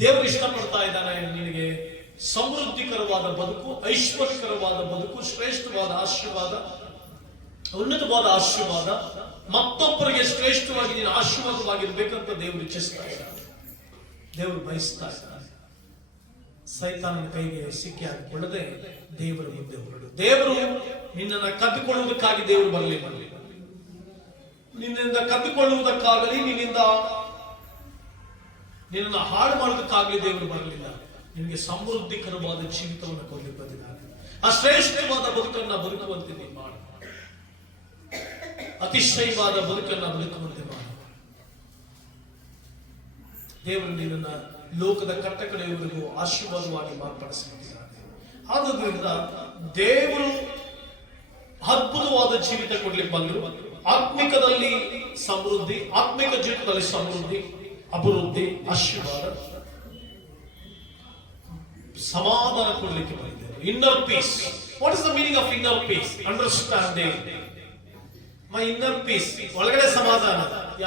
ದೇವರು ಇಷ್ಟಪಡ್ತಾ ಇದ್ದಾನೆ ನಿನಗೆ ಸಮೃದ್ಧಿಕರವಾದ ಬದುಕು, ಐಶ್ವರ್ಯಕರವಾದ ಬದುಕು, ಶ್ರೇಷ್ಠವಾದ ಆಶೀರ್ವಾದ, ಉನ್ನತವಾದ ಆಶೀರ್ವಾದ, ಮತ್ತೊಬ್ಬರಿಗೆ ಶ್ರೇಷ್ಠವಾಗಿ ನೀನು ಆಶೀರ್ವಾದವಾಗಿರ್ಬೇಕಂತ ದೇವರು ಇಚ್ಛಿಸ್ತಾ ಇದ್ದಾನೆ. ದೇವರು ಬಯಸ್ತಾ ಇದ್ದಾನೆ. ಸೈತಾನನ ಕೈಗೆ ಸಿಕ್ಕಿ ಹಾಕಿಕೊಳ್ಳದೆ ದೇವರ ಮುಂದೆ ಹೊರಡು. ದೇವರು ನಿನ್ನನ್ನು ಕದ್ದುಕೊಳ್ಳುವುದಕ್ಕಾಗಿ ದೇವರು ಬರಲಿಲ್ಲ. ನಿನ್ನಿಂದ ಕದ್ದುಕೊಳ್ಳುವುದಕ್ಕಾಗಲಿ ನಿನ್ನನ್ನು ಹಾಳು ಮಾಡುವುದಕ್ಕಾಗಲಿ ದೇವರು ಬರಲಿಲ್ಲ. ನಿನಗೆ ಸಮೃದ್ಧಿಕರವಾದ ಜೀವಿತವನ್ನು ಕೊಡಲಿಕ್ಕೆ ಬಂದಿದ್ದಾನೆ. ಆ ಶ್ರೇಷ್ಠವಾದ ಬದುಕನ್ನು ಬದುಕುವಂತೆ ನೀನು ಮಾಡು. ಅತಿಶಯವಾದ ಬದುಕನ್ನು ಬದುಕುವಂತೆ ಮಾಡು. ದೇವರು ನಿನ್ನನ್ನ ಲೋಕದ ಕಟ್ಟಕಡೆಯವರೆಗೂ ಆಶೀರ್ವಾದವಾಗಿ ಮಾರ್ಪಡಿಸಿದ್ದಾನೆ. ಆದುದರಿಂದ ದೇವರು ಅದ್ಭುತವಾದ ಜೀವಿತ ಕೊಡ್ಲಿಕ್ಕೆ ಬಂದರು. ಆತ್ಮಿಕದಲ್ಲಿ ಸಮೃದ್ಧಿ, ಆತ್ಮಿಕ ಜೀವಿತದಲ್ಲಿ ಸಮೃದ್ಧಿ, ಅಭಿವೃದ್ಧಿ, ಆಶೀರ್ವಾದ, ಸಮಾಧಾನ ಕೊಡ್ಲಿಕ್ಕೆ ಬಂದಿದ್ದಾರೆ. Inner peace. What is the meaning of inner peace? Understanding my inner peace. ಒಳಗಡೆ ಸಮಾಧಾನ.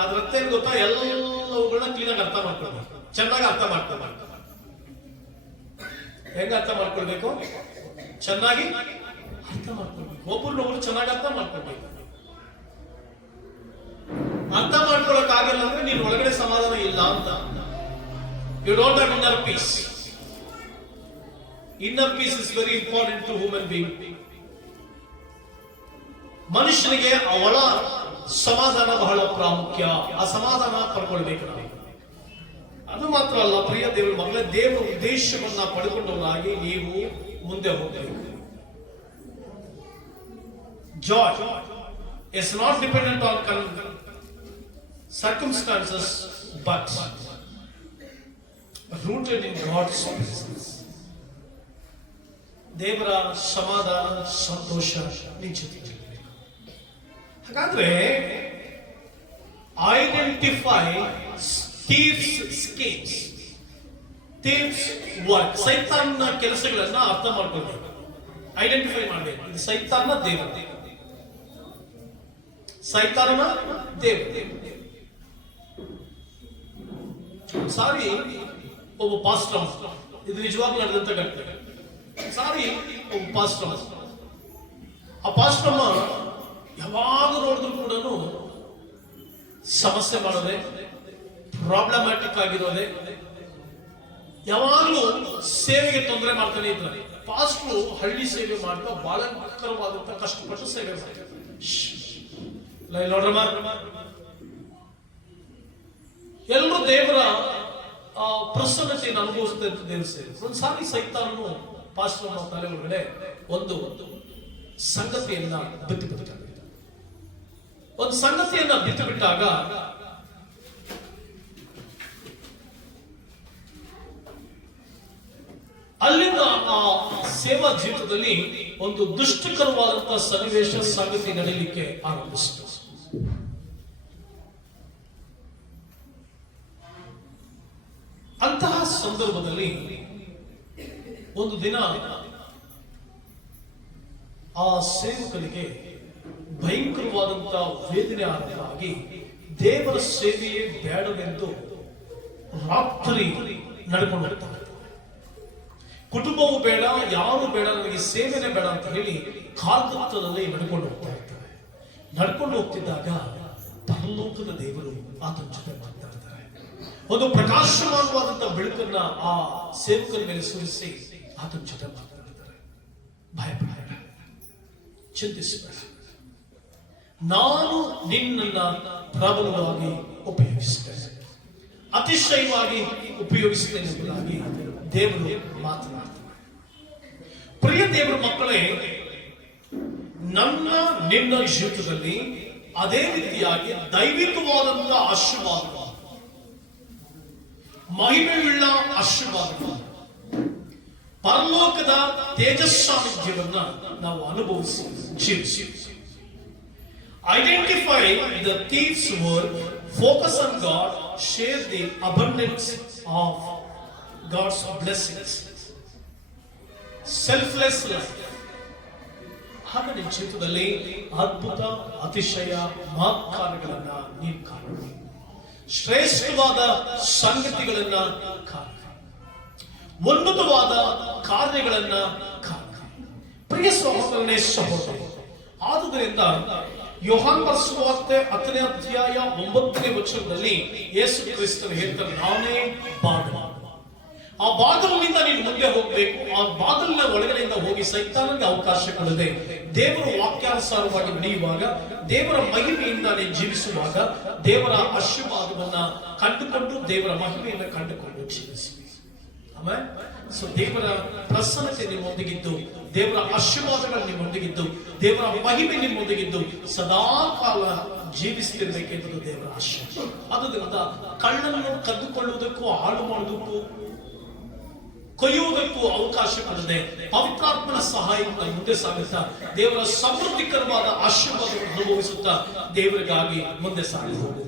ಅದ್ರ ಅರ್ಥ ಏನು ಗೊತ್ತಾ? ಎಲ್ಲವುಗಳನ್ನ ಕ್ಲೀನಾಗಿ ಅರ್ಥ ಮಾಡ್ಕೊಳ್ಬೇಕು, ಚೆನ್ನಾಗಿ ಅರ್ಥ ಮಾಡ್ಕೊಳ್ಬೇಕು. ಹೆಂಗ ಅರ್ಥ ಮಾಡ್ಕೊಳ್ಬೇಕು? ಚೆನ್ನಾಗಿ ಅರ್ಥ ಮಾಡ್ಕೊಳ್ಬೇಕು. ಒಬ್ಬರನ್ನೊಬ್ರು ಚೆನ್ನಾಗಿ ಅರ್ಥ ಮಾಡ್ಕೊಳ್ಬೇಕು. ಅರ್ಥ ಮಾಡ್ಕೊಳಕ್ ಆಗಿಲ್ಲ ಅಂದ್ರೆ ನೀನ್ ಒಳಗಡೆ ಸಮಾಧಾನ ಇಲ್ಲ ಅಂತ. You don't have inner peace. Inner peace is very important to human being. ಮನುಷ್ಯನಿಗೆ ಅವಳ ಸಮಾಧಾನ ಬಹಳ ಪ್ರಾಮುಖ್ಯ. ಆ ಸಮಾಧಾನ ಪಡ್ಕೊಳ್ಬೇಕು ನಾವು. ಅದು ಮಾತ್ರ ಅಲ್ಲ, ಪ್ರಿಯ ದೇವರ ಮಗಳೇ, ದೇವರ ಉದ್ದೇಶವನ್ನ ಪಡೆದುಕೊಂಡವರಾಗಿ ನೀವು ಮುಂದೆ ಹೋಗಬೇಕು. Joy is not dependent on circumstances but rooted in God's presence. ದೇವರ ಸಮಾಧಾನ, ಸಂತೋಷ ನಿಂಚಿದೆ. ಹಾಗಾದ್ರೆ identify thieves schemes, thieves work, ಸೈತಾನನ ಕೆಲಸಗಳನ್ನ ಅರ್ಥ ಮಾಡ್ಕೊಳ್ಬೇಕು, ಐಡೆಂಟಿಫೈ ಮಾಡಬೇಕು. ಇದು ಸೈತಾನ ದೇವ, ಸೈತಾನನ ದೇವ. ಸಾರಿ ಒಬ್ಬ ಪಾಸ್ಟರ್, ಇದು ನಿಜವಾಗ್ಲೂ ನಡೆದಂತ ಘಟನೆ. ಸಾರಿ ಒಬ್ಬ ಪಾಸ್ಟರ್, ಆ ಪಾಸ್ಟರ್ ಯಾವಾಗ ನೋಡಿದ್ರು ಕೂಡ ಸಮಸ್ಯೆ ಮಾಡೋದೆ, ಪ್ರಾಬ್ಲಮ್ಯಾಟಿಕ್ ಆಗಿರೋದೆ, ಯಾವಾಗಲೂ ಸೇವೆಗೆ ತೊಂದರೆ ಮಾಡ್ತಾನೆ ಇದ್ದಾರೆ. ಪಾಸ್ಟರ್ ಹಳ್ಳಿ ಸೇವೆ ಮಾಡ್ತಾ ಬಹಳ ಭಯಂಕರವಾದಂತ ಕಷ್ಟಪಟ್ಟು ಸೇವೆ ಮಾಡ್ತಾರೆ. ಎಲ್ಲರೂ ದೇವರ ಪ್ರಸನ್ನತೆಯನ್ನು ಅನುಭವಿಸುತ್ತೆ ಅಂತ ದೇವರು ಸೇರಿ. ಒಂದ್ಸಾರಿ ಸೈತಾನನು ಪಾಸ್ಟರ್ ತಲೆ ಒಳಗಡೆ ಒಂದು ಸಂಗತಿಯನ್ನ ಬಿಟ್ಟು ಬಿಟ್ಟಾಗ, ಒಂದು ಸಂಗತಿಯನ್ನ ಬಿಟ್ಟು ಬಿಟ್ಟಾಗ ಅಲ್ಲಿಂದ ಆ ಸೇವಾ ಜೀವಿತದಲ್ಲಿ ಒಂದು ದುಷ್ಟಕರವಾದಂತಹ ಸನ್ನಿವೇಶ, ಸಂಗತಿ ನಡೆಯಲಿಕ್ಕೆ ಆರಂಭಿಸಿತು. ಅಂತಹ ಸಂದರ್ಭದಲ್ಲಿ ಒಂದು ದಿನ ಆ ಸೇವಕನಿಗೆ ಭಯಂಕರವಾದಂತಹ ವೇದನೆ ಆಗಿ ದೇವರ ಸೇವೆಯೇ ಬೇಡವೆಂದು ರಾತ್ರಿ ನಡ್ಕೊಂಡು ಹೋಗ್ತಾರೆ. ಕುಟುಂಬವು ಬೇಡ, ಯಾರು ಬೇಡ, ನನಗೆ ಸೇವೆನೇ ಬೇಡ ಅಂತ ಹೇಳಿ ಕಾರ್ಗತ್ತದಲ್ಲಿ ನಡ್ಕೊಂಡು ಹೋಗ್ತಾ ಇರ್ತಾರೆ. ನಡ್ಕೊಂಡು ಹೋಗ್ತಿದ್ದಾಗ ಪರಲೋಕದ ದೇವರು ಆತನ ಜೊತೆ ಮಾತನಾಡ್ತಾರೆ. ಒಂದು ಪ್ರಕಾಶಮಾನವಾದಂತಹ ಬೆಳಕನ್ನ ಆ ಸೇವಕರ ಮೇಲೆ ಸುರಿಸಿ ಆತನ ಜೊತೆ ಮಾತನಾಡ್ತಾರೆ. ಭಯಪಡಬೇಡ, ಚಿಂತಿಸಬೇಡ, ನಾನು ನಿನ್ನನ್ನ ಪ್ರಬಲವಾಗಿ ಉಪಯೋಗಿಸುತ್ತೇನೆ, ಅತಿಶಯವಾಗಿ ಉಪಯೋಗಿಸುತ್ತೇನೆ ಎಂಬುದಾಗಿ ದೇವರು ಮಾತನಾಡ್ತಾರೆ. ಪ್ರಿಯ ದೇವರ ಮಕ್ಕಳೇ, ನನ್ನ ನಿನ್ನ ಜೀವಿತದಲ್ಲಿ ಅದೇ ರೀತಿಯಾಗಿ ದೈವಿಕವಾದಂತಹ ಆಶೀರ್ವಾದ, ಮಹಿಮೆಯುಳ್ಳ ಆಶೀರ್ವಾದ, ಪರಲೋಕದ ತೇಜಸ್ಸಾನ್ನಿಧ್ಯವನ್ನ ನಾವು ಅನುಭವಿಸಿ ಜೀವಿಸಿ. Identify the thieves work, focus on God, share the abundance of God's blessings. Selfless life. ಆಗ ನಿನ್ನ ಜೀವಿತದಲ್ಲಿ ಅದ್ಭುತ, ಅತಿಶಯ, ಮಹತ್ಕಾರ್ಯಗಳನ್ನ ನೀನು ಕಾಣುವೆ. ಶ್ರೇಷ್ಠವಾದ ಸಂಗತಿಗಳನ್ನ ಕಾಣುವೆ. ಉನ್ನತವಾದ ಕಾರ್ಯಗಳನ್ನ ಕಾಣುವೆ. ಪ್ರಿಯ ಸಹೋದರನೇ, ಸಹೋದರಿ, ಆದುದರಿಂದ ಯೋಹಾನ ಬರೆದ ಸುವಾರ್ತೆ 10ನೇ ಅಧ್ಯಾಯ 9ನೇ ವಚನದಲ್ಲಿ ಯೇಸು ಕ್ರಿಸ್ತನು ಹೇಳ್ತಾರೆ, ನಾನೇ ಬಾಗಿಲು. ಆ ಬಾಗಿಲಿನಿಂದ ನೀನು ಮುಂದೆ ಹೋಗಬೇಕು. ಆ ಬಾಗಿಲಿನ ಒಳಗಡೆಯಿಂದ ಹೋಗಿ ಸೈತಾನನಿಗೆ ಅವಕಾಶ ಕೊಡದೆ ದೇವರ ವಾಕ್ಯಾನುಸಾರವಾಗಿ ನಡೆಯುವಾಗ, ದೇವರ ಮಹಿಮೆಯಿಂದ ನೀನು ಜೀವಿಸುವಾಗ, ದೇವರ ಆಶೀರ್ವಾದವನ್ನ ಕಂಡುಕೊಂಡು, ದೇವರ ಮಹಿಮೆಯನ್ನು ಕಂಡುಕೊಂಡು ಜೀವಿಸಿ. ಆಮೇಲೆ ಸೊ ದೇವರ ಪ್ರಸನ್ನತೆ ನಿಮ್ಮೊಂದಿಗಿದ್ದು, ದೇವರ ಆಶೀರ್ವಾದಗಳು ನಿಮ್ಮೊಂದಿಗಿದ್ದು, ದೇವರ ಮಹಿಮೆ ನಿಮ್ಮೊಂದಿಗಿದ್ದು ಸದಾ ಕಾಲ ಜೀವಿಸ್ತಿರ್ಬೇಕೆಂಬುದು ದೇವರ ಆಶೆ. ಆದುದರಿಂದ ಕಳ್ಳನ್ನು ಕದ್ದುಕೊಳ್ಳುವುದಕ್ಕೂ, ಹಾಳು ಮಾಡುವುದಕ್ಕೂ, ಕೊಯ್ಯುವುದಕ್ಕೂ ಅವಕಾಶ ಕೊಡದೆ ಪವಿತ್ರಾತ್ಮನ ಸಹಾಯದಿಂದ ಮುಂದೆ ಸಾಗುತ್ತಾ ದೇವರ ಸಮೃದ್ಧಿಕರವಾದ ಆಶೀರ್ವಾದವನ್ನು ಅನುಭವಿಸುತ್ತಾ ದೇವರಿಗಾಗಿ ಮುಂದೆ ಸಾಗಿ ಹೋಗು.